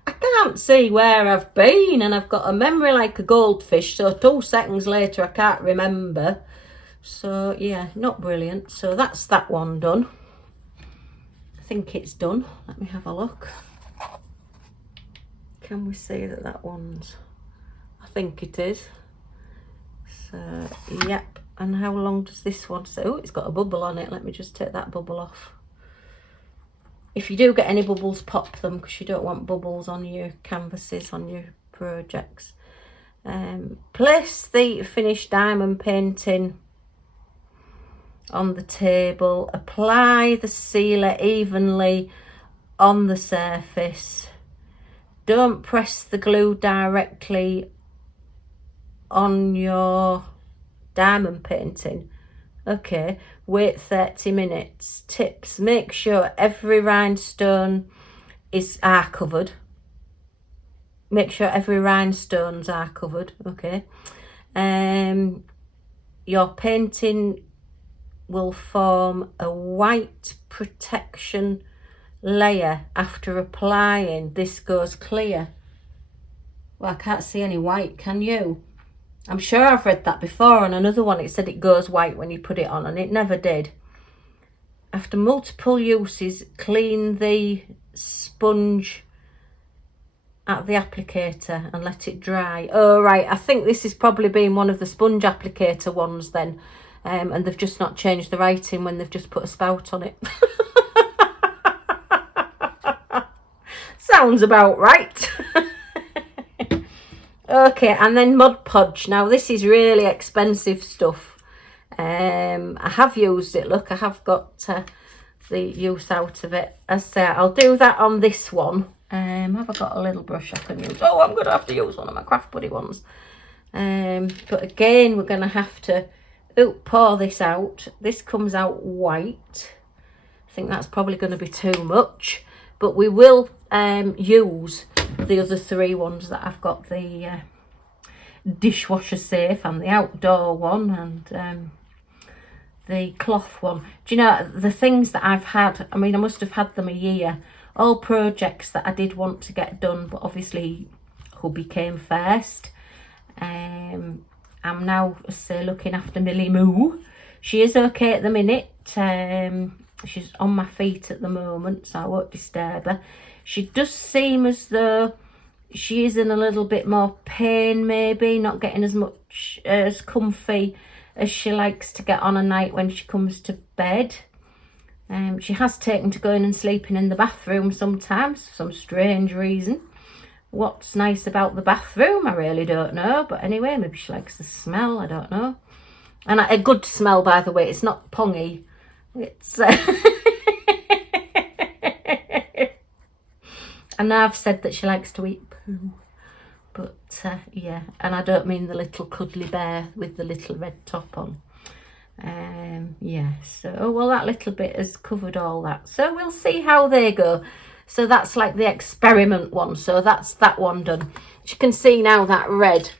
I can't see where I've been, and I've got a memory like a goldfish, so 2 seconds later I can't remember. So yeah, not brilliant. So that's that one done. I think it's done. Let me have a look. Can we see that that one's... I think it is. So yep. And how long does this one say? Oh, it's got a bubble on it. Let me just take that bubble off. If you do get any bubbles, pop them, because you don't want bubbles on your canvases, on your projects. Place the finished diamond painting on the table. Apply the sealer evenly on the surface. Don't press the glue directly on your diamond painting. Okay, wait 30 minutes. Tips: make sure every rhinestone are covered. Make sure every rhinestones are covered, okay? Your painting will form a white protection layer after applying. This goes clear. Well, I can't see any white, can you? I'm sure I've read that before on another one. It said it goes white when you put it on, and it never did. After multiple uses, clean the sponge at the applicator and let it dry. Oh, right. I think this has probably been one of the sponge applicator ones then. And they've just not changed the writing when they've just put a spout on it. Sounds about right. Okay, and then Mod Podge. Now, this is really expensive stuff. I have used it. Look, I have got the use out of it. As I say, I'll do that on this one. Have I got a little brush I can use? Oh, I'm going to have to use one of my Craft Buddy ones. But again, we're going to have to pour this out. This comes out white. I think that's probably going to be too much. But we will use the other three ones that I've got, the dishwasher safe and the outdoor one and the cloth one. Do you know, the things that I've had, I mean, I must have had them a year. All projects that I did want to get done, but obviously hubby came first. I'm now, say, looking after Millie Moo. She is okay at the minute. She's on my feet at the moment, so I won't disturb her. She does seem as though she is in a little bit more pain, maybe, not getting as much as comfy as she likes to get on a night when she comes to bed. She has taken to going and sleeping in the bathroom sometimes for some strange reason. What's nice about the bathroom, I really don't know. But anyway, maybe she likes the smell, I don't know. And a good smell, by the way. It's not pongy. It's... And I've said that she likes to eat poo. But, yeah. And I don't mean the little cuddly bear with the little red top on. Yeah, so, well, that little bit has covered all that. So we'll see how they go. So that's like the experiment one. So that's that one done. As you can see now, that red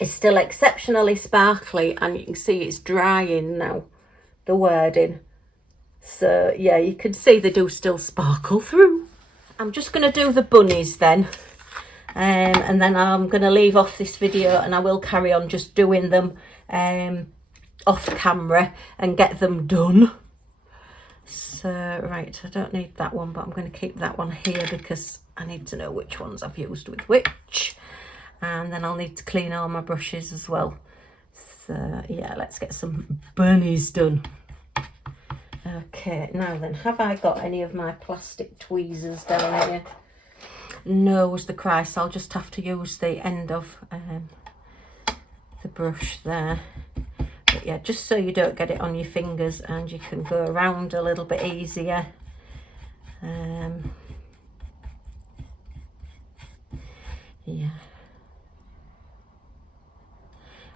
is still exceptionally sparkly. And you can see it's drying now, the wording. So, yeah, you can see they do still sparkle through. I'm just going to do the bunnies then. And then I'm going to leave off this video and I will carry on just doing them off camera and get them done. So, right, I don't need that one, but I'm going to keep that one here because I need to know which ones I've used with which. And then I'll need to clean all my brushes as well. So, yeah, let's get some bunnies done. Okay, now then, have I got any of my plastic tweezers down here? No was the cry, so I'll just have to use the end of the brush there. But yeah, just so you don't get it on your fingers and you can go around a little bit easier. Yeah.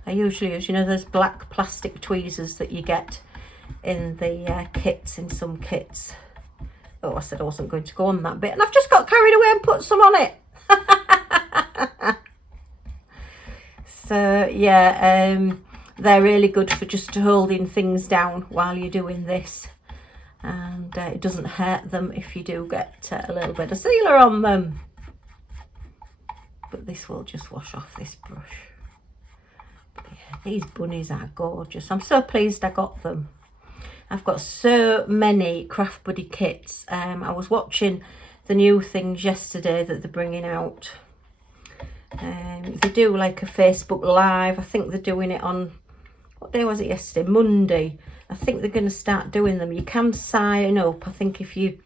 I usually use, you know, those black plastic tweezers that you get in the kits, in some kits. Oh, I said I wasn't going to go on that bit and I've just got carried away and put some on it. So yeah, they're really good for just holding things down while you're doing this, and it doesn't hurt them if you do get a little bit of sealer on them. But this will just wash off this brush. But yeah, these bunnies are gorgeous. I'm so pleased I got them. I've got so many Craft Buddy kits. I was watching the new things yesterday that they're bringing out. They do like a Facebook Live. I think they're doing it on, what day was it yesterday? Monday. I think they're going to start doing them. You can sign up. I think if you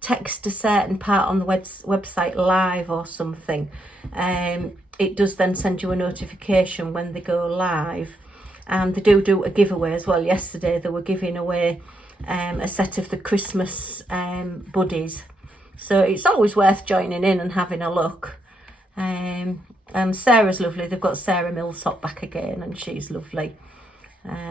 text a certain part on the website live or something, it does then send you a notification when they go live. And they do a giveaway as well. Yesterday they were giving away a set of the Christmas buddies. So it's always worth joining in and having a look. And Sarah's lovely. They've got Sarah Millsop back again and she's lovely.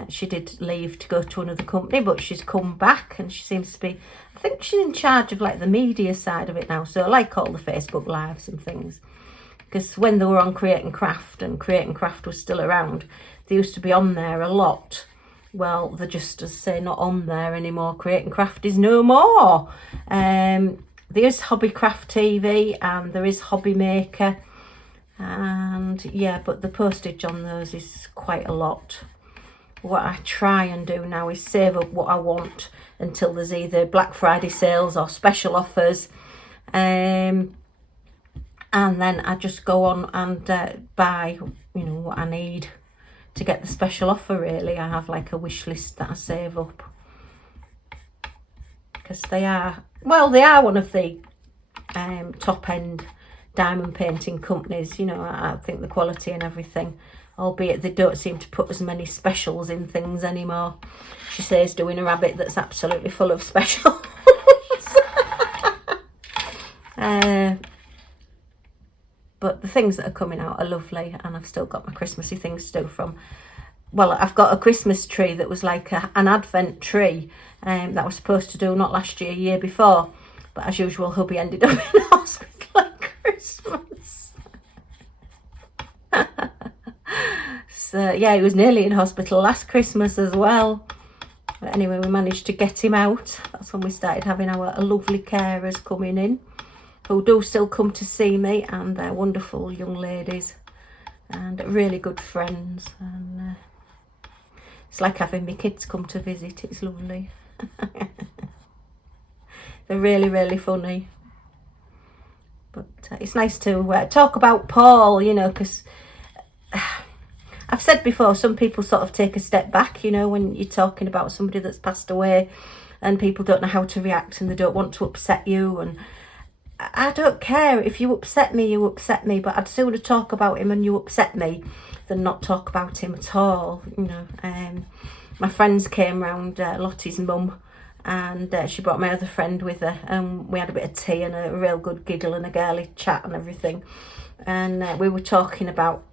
She did leave to go to another company, but she's come back and she seems to be, I think she's in charge of like the media side of it now. So I like all the Facebook lives and things. Because when they were on Create and Craft and Create and Craft was still around, they used to be on there a lot. Well, they're just, as I say, not on there anymore. Create and Craft is no more. There is Hobbycraft TV and there is Hobby Maker. And yeah, but the postage on those is quite a lot. What I try and do now is save up what I want until there's either Black Friday sales or special offers. And then I just go on and buy, you know, what I need to get the special offer, really. I have like a wish list that I save up. Because they are, well, they are one of the top end diamond painting companies, you know. I think the quality and everything, albeit they don't seem to put as many specials in things anymore. She says doing a rabbit that's absolutely full of specials. But the things that are coming out are lovely, and I've still got my Christmassy things to do from, well, I've got a Christmas tree that was like an advent tree that I was supposed to do not last year, year before, but as usual hubby ended up in hospital at Christmas. So yeah, he was nearly in hospital last Christmas as well, but anyway, we managed to get him out. That's when we started having our lovely carers coming in, who do still come to see me, and they're wonderful young ladies and really good friends, and it's like having my kids come to visit. It's lovely. They're really, really funny. But it's nice to talk about Paul, you know, because I've said before, some people sort of take a step back, you know, when you're talking about somebody that's passed away and people don't know how to react and they don't want to upset you. And I don't care. If you upset me, you upset me, but I'd sooner talk about him and you upset me than not talk about him at all, you know. My friends came round, Lottie's mum, and she brought my other friend with her, and we had a bit of tea and a real good giggle and a girly chat and everything. And we were talking about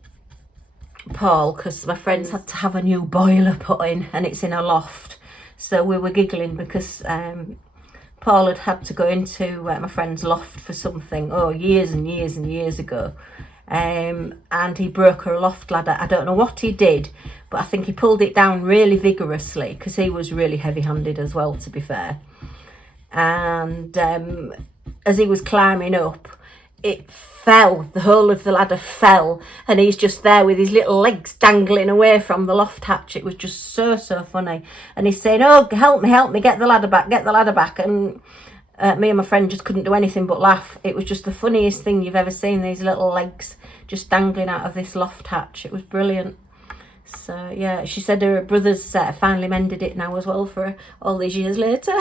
Paul, because my friends had to have a new boiler put in and it's in a loft. So we were giggling because Paul had to go into my friend's loft for something, years and years and years ago. And he broke her loft ladder. I don't know what he did, but I think he pulled it down really vigorously, because he was really heavy-handed as well, to be fair. And as he was climbing up, it fell, the whole of the ladder fell, and he's just there with his little legs dangling away from the loft hatch. It was just so funny. And he's saying, oh, help me, get the ladder back. And me and my friend just couldn't do anything but laugh. It was just the funniest thing you've ever seen, these little legs just dangling out of this loft hatch. It was brilliant. So yeah, she said her brother's finally mended it now as well for her, all these years later.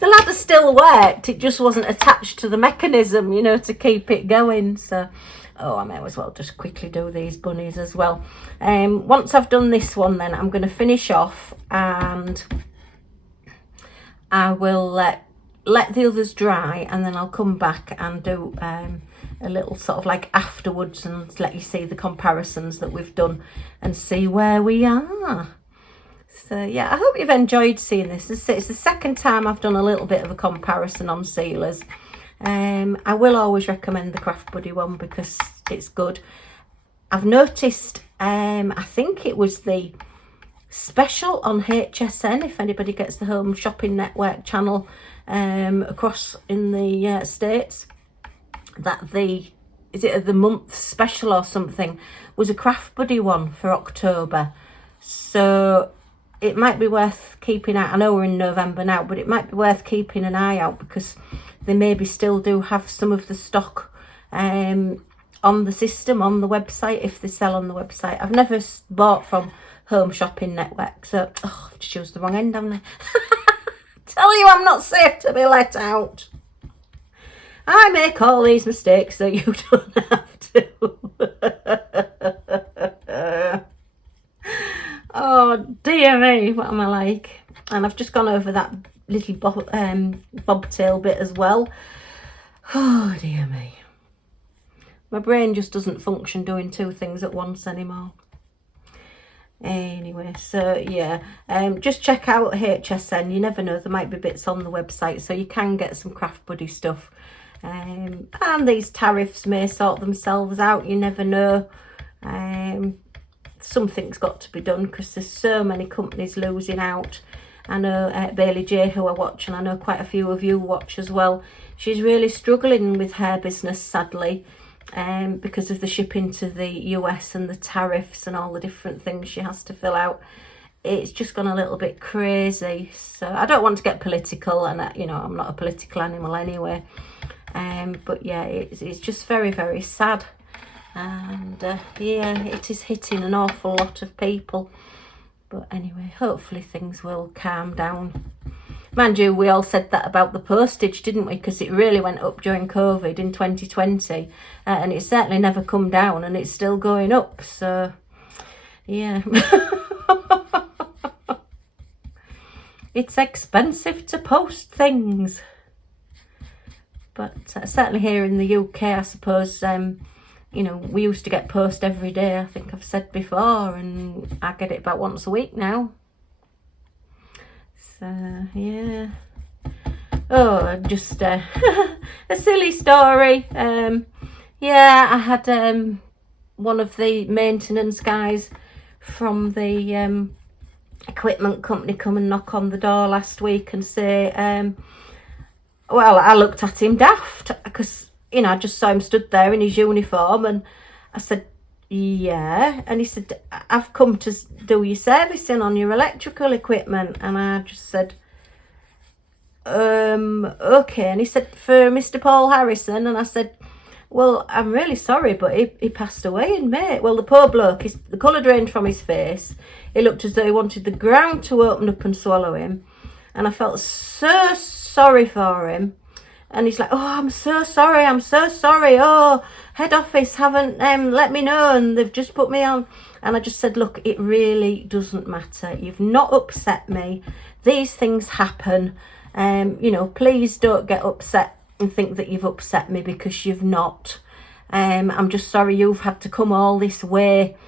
The ladder still worked, it just wasn't attached to the mechanism, you know, to keep it going. So I may as well just quickly do these bunnies as well. Once I've done this one, then I'm going to finish off, and I will let the others dry, and then I'll come back and do a little sort of like afterwards and let you see the comparisons that we've done and see where we are. So yeah, I hope you've enjoyed seeing this. It's the second time I've done a little bit of a comparison on sealers. I will always recommend the Craft Buddy one because it's good. I've noticed, I think it was the special on HSN, if anybody gets the Home Shopping Network channel across in the States, that the month special or something was a Craft Buddy one for October. So it might be worth keeping out. I know we're in November now, but it might be worth keeping an eye out, because they maybe still do have some of the stock on the system, on the website, if they sell on the website. I've never bought from Home Shopping Network, so I've just used the wrong end, haven't I? Tell you, I'm not safe to be let out. I make all these mistakes so you don't have to. Oh dear me, what am I like? And I've just gone over that little bobtail bit as well. Oh dear me. My brain just doesn't function doing two things at once anymore. Anyway, so yeah, just check out HSN. You never know, there might be bits on the website, so you can get some Craft Buddy stuff. And these tariffs may sort themselves out, you never know. Something's got to be done because there's so many companies losing out. I know Bailey J, who I watch, and I know quite a few of you watch as well. She's really struggling with her business, sadly, because of the shipping to the US and the tariffs and all the different things she has to fill out. It's just gone a little bit crazy. So I don't want to get political, and you know, I'm not a political animal anyway. But yeah, it's just very, very sad. And yeah, it is hitting an awful lot of people. But anyway, hopefully things will calm down. Mind you, we all said that about the postage, didn't we? Because it really went up during COVID in 2020. And it's certainly never come down, and it's still going up. So, yeah. It's expensive to post things. But certainly here in the UK, I suppose, you know, we used to get post every day, I think I've said before, and I get it about once a week now. So, yeah. Oh, just a silly story. Yeah, I had one of the maintenance guys from the equipment company come and knock on the door last week and say, well, I looked at him daft because, you know, I just saw him stood there in his uniform, and I said, yeah. And he said, I've come to do your servicing on your electrical equipment. And I just said, okay. And he said, for Mr. Paul Harrison. And I said, well, I'm really sorry, but he passed away in May. Well, the poor bloke, the colour drained from his face. He looked as though he wanted the ground to open up and swallow him. And I felt so sorry for him. And he's like, oh, I'm so sorry. Oh, head office haven't let me know, and they've just put me on. And I just said, look, it really doesn't matter. You've not upset me. These things happen. You know, please don't get upset and think that you've upset me, because you've not. I'm just sorry you've had to come all this way.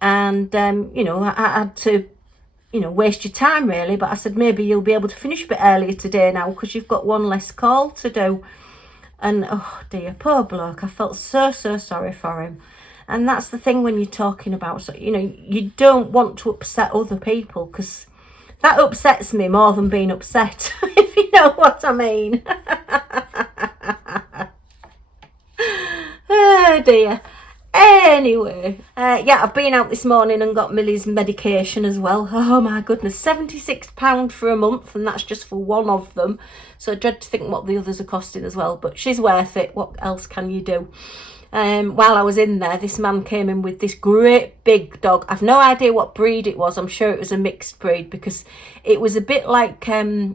And, you know, I had to, you know, waste your time really. But I said, maybe you'll be able to finish a bit earlier today now, because you've got one less call to do. And oh dear, poor bloke, I felt so sorry for him. And that's the thing when you're talking about, so, you know, you don't want to upset other people, because that upsets me more than being upset, if you know what I mean. Oh dear. Anyway, yeah, I've been out this morning and got Millie's medication as well. Oh my goodness, £76 for a month, and that's just for one of them. So I dread to think what the others are costing as well, but she's worth it. What else can you do? While I was in there, this man came in with this great big dog. I've no idea what breed it was. I'm sure it was a mixed breed, because it was a bit like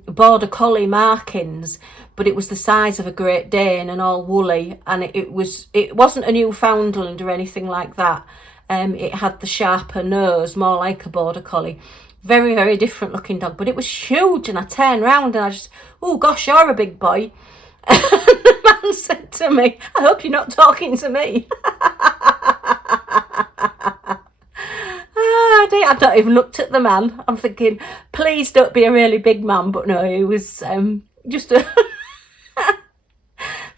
Border Collie markings, but it was the size of a Great Dane and all woolly. And it wasn't a Newfoundland or anything like that. It had the sharper nose, more like a Border Collie. Very, very different looking dog, but it was huge. And I turned round and I just, oh gosh, you're a big boy. And the man said to me, I hope you're not talking to me. I'd not even looked at the man. I'm thinking, please don't be a really big man. But no, he was just a...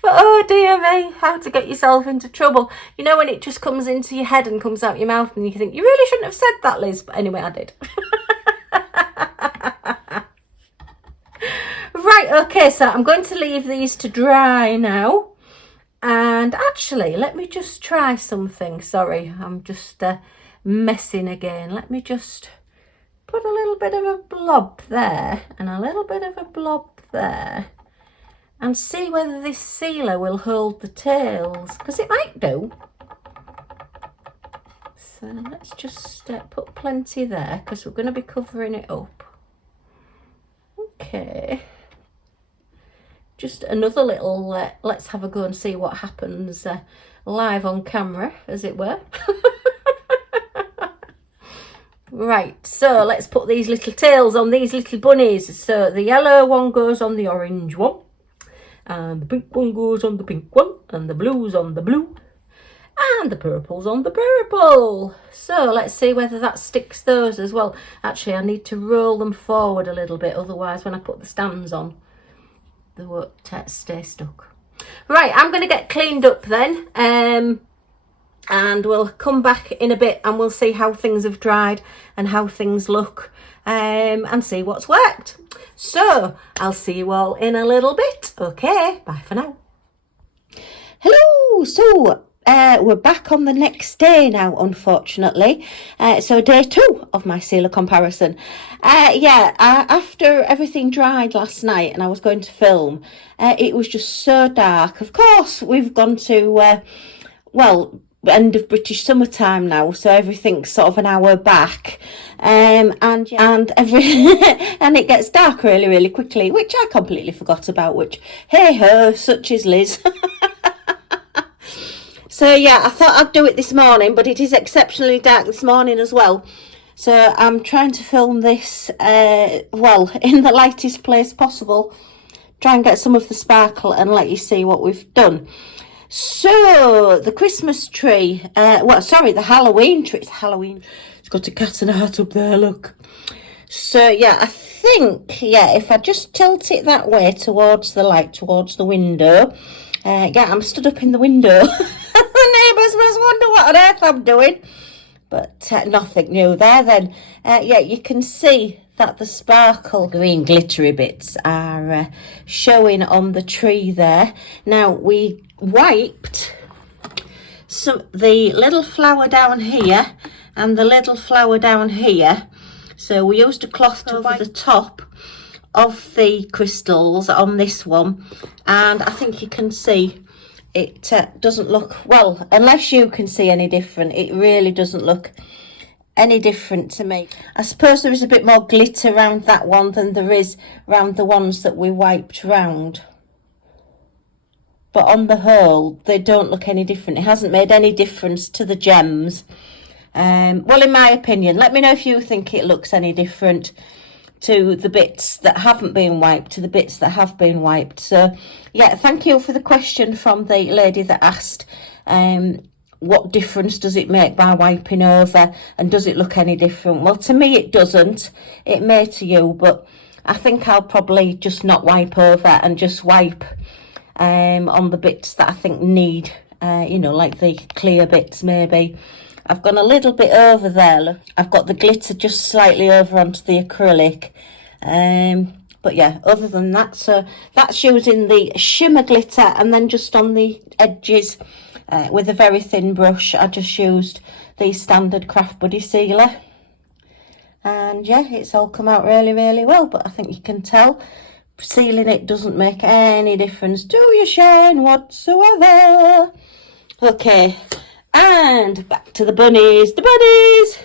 But oh dear me, how to get yourself into trouble. You know when it just comes into your head and comes out your mouth and you think, you really shouldn't have said that, Liz. But anyway, I did. Right, okay, so I'm going to leave these to dry now. And actually, let me just try something. Sorry, I'm just messing again. Let me just put a little bit of a blob there and a little bit of a blob there, and see whether this sealer will hold the tails, because it might do. So let's just put plenty there, because we're going to be covering it up. Okay. Just another little, let's have a go and see what happens live on camera, as it were. Right, so let's put these little tails on these little bunnies. So the yellow one goes on the orange one, and the pink one goes on the pink one, and the blue's on the blue. and the purple's on the purple. So let's see whether that sticks those as well. Actually, I need to roll them forward a little bit, otherwise when I put the stands on, they won't stay stuck. Right, I'm going to get cleaned up then, and we'll come back in a bit and we'll see how things have dried and how things look, and see what's worked. So I'll see you all in a little bit. Okay, bye for now. Hello, so we're back on the next day now, unfortunately. So day 2 of my sealer comparison. After everything dried last night and I was going to film, it was just so dark. Of course, we've gone to, end of British summertime now, so everything's sort of an hour back, and it gets dark really, really quickly, which I completely forgot about, which, hey ho, such is Liz. So yeah, I thought I'd do it this morning, but it is exceptionally dark this morning as well. So I'm trying to film this, in the lightest place possible. Try and get some of the sparkle and let you see what we've done. So the Christmas tree, the Halloween tree. It's Halloween. It's got a cat and a hat up there, look. So yeah, I think, if I just tilt it that way towards the light, towards the window. I'm stood up in the window. The neighbours must wonder what on earth I'm doing. But nothing new there then. You can see that the sparkle green glittery bits are showing on the tree there. Now we wiped the little flower down here and the little flower down here. So we used a cloth to wipe the top of the crystals on this one, and I think you can see it doesn't look, well, unless you can see any different, it really doesn't look any different to me. I suppose there is a bit more glitter around that one than there is around the ones that we wiped round, but on the whole they don't look any different. It hasn't made any difference to the gems, in my opinion. Let me know if you think it looks any different to the bits that haven't been wiped, to the bits that have been wiped. So yeah, thank you for the question from the lady that asked, what difference does it make by wiping over, and does it look any different? Well, to me it doesn't. It may to you, but I think I'll probably just not wipe over and just wipe on the bits that I think need, like the clear bits maybe. I've gone a little bit over there, look. I've got the glitter just slightly over onto the acrylic. But yeah, other than that, so that's using the shimmer glitter, and then just on the edges with a very thin brush, I just used the standard Craft Buddy sealer. And yeah, it's all come out really, really well, but I think you can tell sealing it doesn't make any difference to your shine whatsoever. Okay. And back to the bunnies. The bunnies!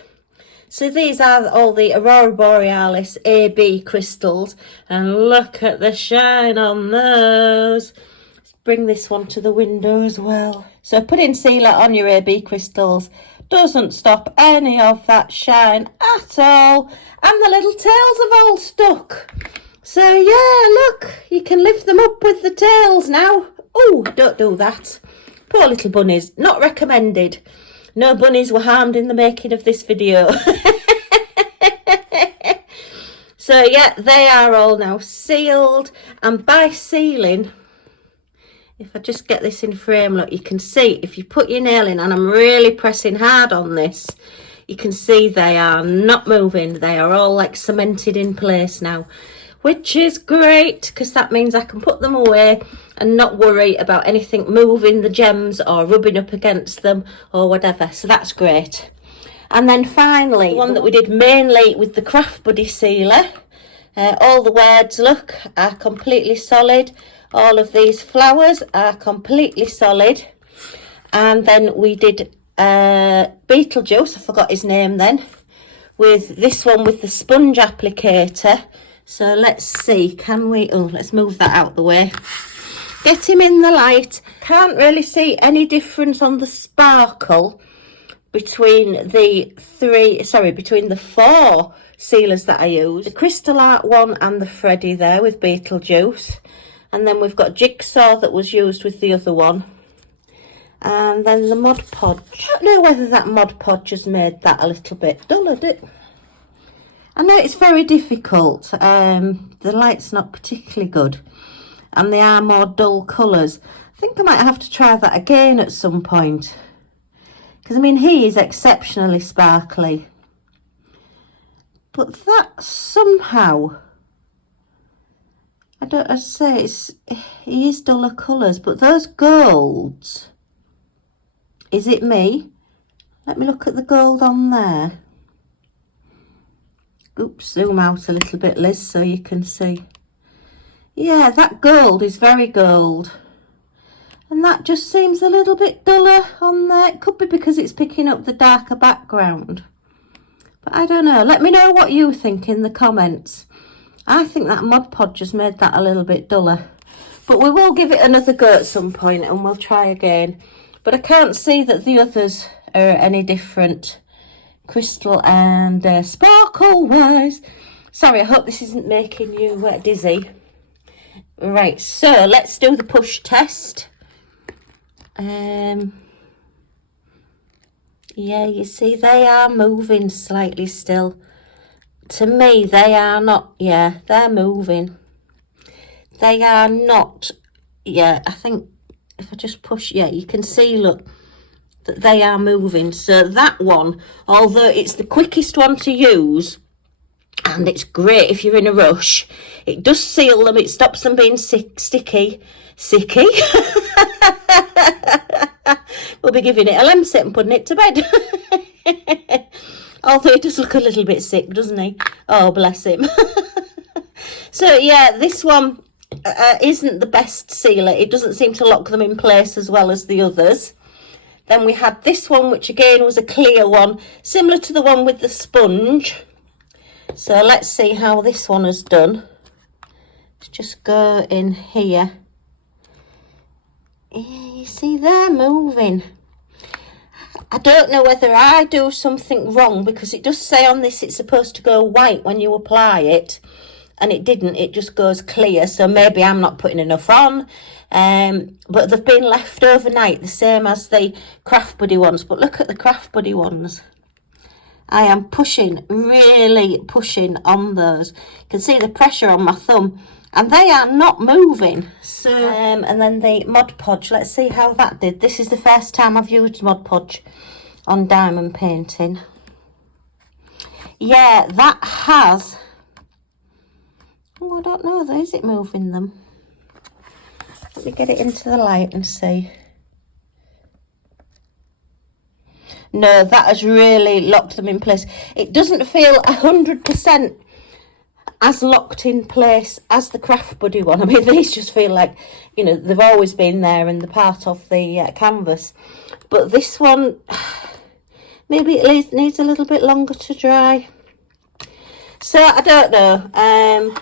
So these are all the Aurora Borealis AB crystals. And look at the shine on those. Let's bring this one to the window as well. So putting sealer on your AB crystals doesn't stop any of that shine at all. And the little tails have all stuck. So yeah, look, you can lift them up with the tails now. Oh, don't do that. Poor little bunnies. Not recommended. No bunnies were harmed in the making of this video. So yeah, they are all now sealed. And by sealing, if I just get this in frame, look, you can see if you put your nail in, and I'm really pressing hard on this, you can see they are not moving. They are all like cemented in place now, which is great, because that means I can put them away and not worry about anything moving the gems or rubbing up against them or whatever. So that's great. And then finally, the one that we did mainly with the Craft Buddy sealer, all the words, look, are completely solid. All of these flowers are completely solid. And then we did Beetlejuice, I forgot his name then, with this one with the sponge applicator. So let's see, can we, let's move that out the way. Get him in the light. Can't really see any difference on the sparkle between between the 4 sealers that I used. The Crystal Art one and the Freddy there with Beetlejuice. And then we've got Jigsaw that was used with the other one. And then the Mod Podge. I don't know whether that Mod Podge has made that a little bit duller. I know it's very difficult. The light's not particularly good. And they are more dull colours. I think I might have to try that again at some point. Because, I mean, he is exceptionally sparkly. But that somehow... I'd say he is duller colours. But those golds... Is it me? Let me look at the gold on there. Oops, zoom out a little bit, Liz, so you can see. Yeah, that gold is very gold. And that just seems a little bit duller on there. It could be because it's picking up the darker background. But I don't know. Let me know what you think in the comments. I think that Mod Podge just made that a little bit duller. But we will give it another go at some point and we'll try again. But I can't see that the others are any different. Crystal and sparkle wise. Sorry, I hope this isn't making you dizzy. Right, so let's do the push test. Yeah, you see they are moving slightly still. To me, they are not, yeah, they're moving. They are not, yeah, I think if I just push, yeah, you can see, look, that they are moving. So that one, although it's the quickest one to use, and it's great if you're in a rush, it does seal them, it stops them being sticky. We'll be giving it a lemsip and putting it to bed. Although he does look a little bit sick, doesn't he? Oh, bless him. So yeah, this one isn't the best sealer. It doesn't seem to lock them in place as well as the others. Then we had this one, which again was a clear one, similar to the one with the sponge. So let's see how this one has done. Let's just go in here. Yeah, you see they're moving. I don't know whether I do something wrong, because it does say on this it's supposed to go white when you apply it, and it didn't. It just goes clear, so maybe I'm not putting enough on. But they've been left overnight, the same as the Craft Buddy ones. But look at the Craft Buddy ones. I am pushing, really pushing on those. You can see the pressure on my thumb, and they are not moving. So, and then the Mod Podge, let's see how that did. This is the first time I've used Mod Podge on diamond painting. Yeah, that has... Oh, I don't know, is it moving them? Let me get it into the light and see. No, that has really locked them in place. It doesn't feel 100% as locked in place as the Craft Buddy one. I mean, these just feel like, you know, they've always been there and they're part of the canvas. But this one, maybe it needs a little bit longer to dry. So, I don't know.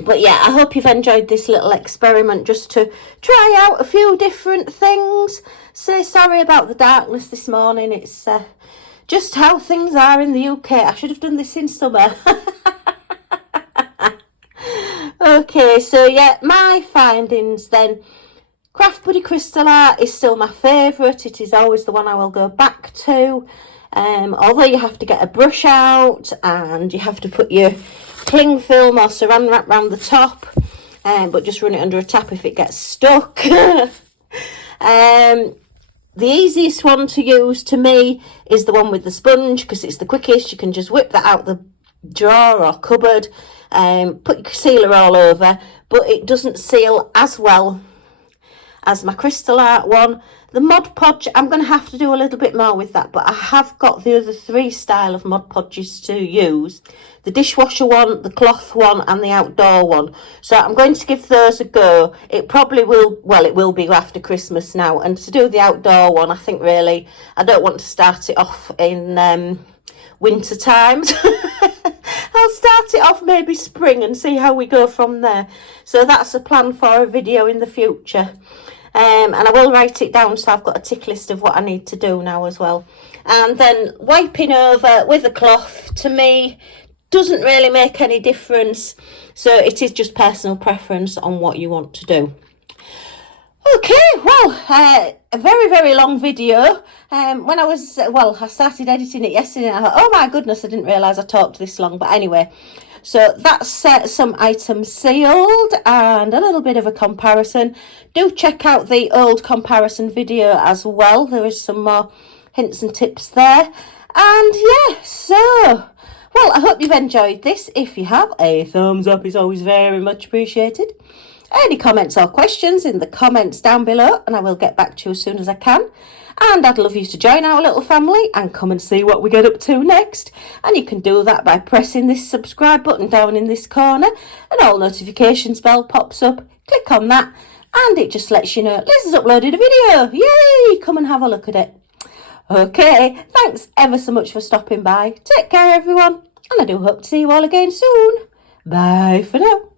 But yeah, I hope you've enjoyed this little experiment just to try out a few different things. Say sorry about the darkness this morning. It's just how things are in the UK. I should have done this in summer. Okay, so yeah, my findings then. Craft Buddy Crystal Art is still my favourite. It is always the one I will go back to. Although you have to get a brush out and you have to put your cling film or saran wrap around the top, but just run it under a tap if it gets stuck. The easiest one to use to me is the one with the sponge, because it's the quickest. You can just whip that out the drawer or cupboard, put your sealer all over, but it doesn't seal as well as my Crystal Art one. The Mod Podge, I'm going to have to do a little bit more with that, but I have got the other three style of Mod Podges to use. The dishwasher one, the cloth one, and the outdoor one. So I'm going to give those a go. It probably will, well, it will be after Christmas now. And to do the outdoor one, I think really, I don't want to start it off in winter times. I'll start it off maybe spring and see how we go from there. So that's a plan for a video in the future. And I will write it down, so I've got a tick list of what I need to do now as well. And then wiping over with a cloth, to me, doesn't really make any difference. So it is just personal preference on what you want to do. Okay, well, a very, very long video. When I was, I started editing it yesterday and I thought, oh my goodness, I didn't realise I talked this long. But anyway, so that's some items sealed and a little bit of a comparison. Do check out the old comparison video as well. There is some more hints and tips there. And yeah, so, well, I hope you've enjoyed this. If you have, a thumbs up is always very much appreciated. Any comments or questions in the comments down below, and I will get back to you as soon as I can. And I'd love you to join our little family and come and see what we get up to next. And you can do that by pressing this subscribe button down in this corner. An all notifications bell pops up. Click on that and it just lets you know Liz has uploaded a video. Yay! Come and have a look at it. Okay, thanks ever so much for stopping by. Take care everyone, and I do hope to see you all again soon. Bye for now.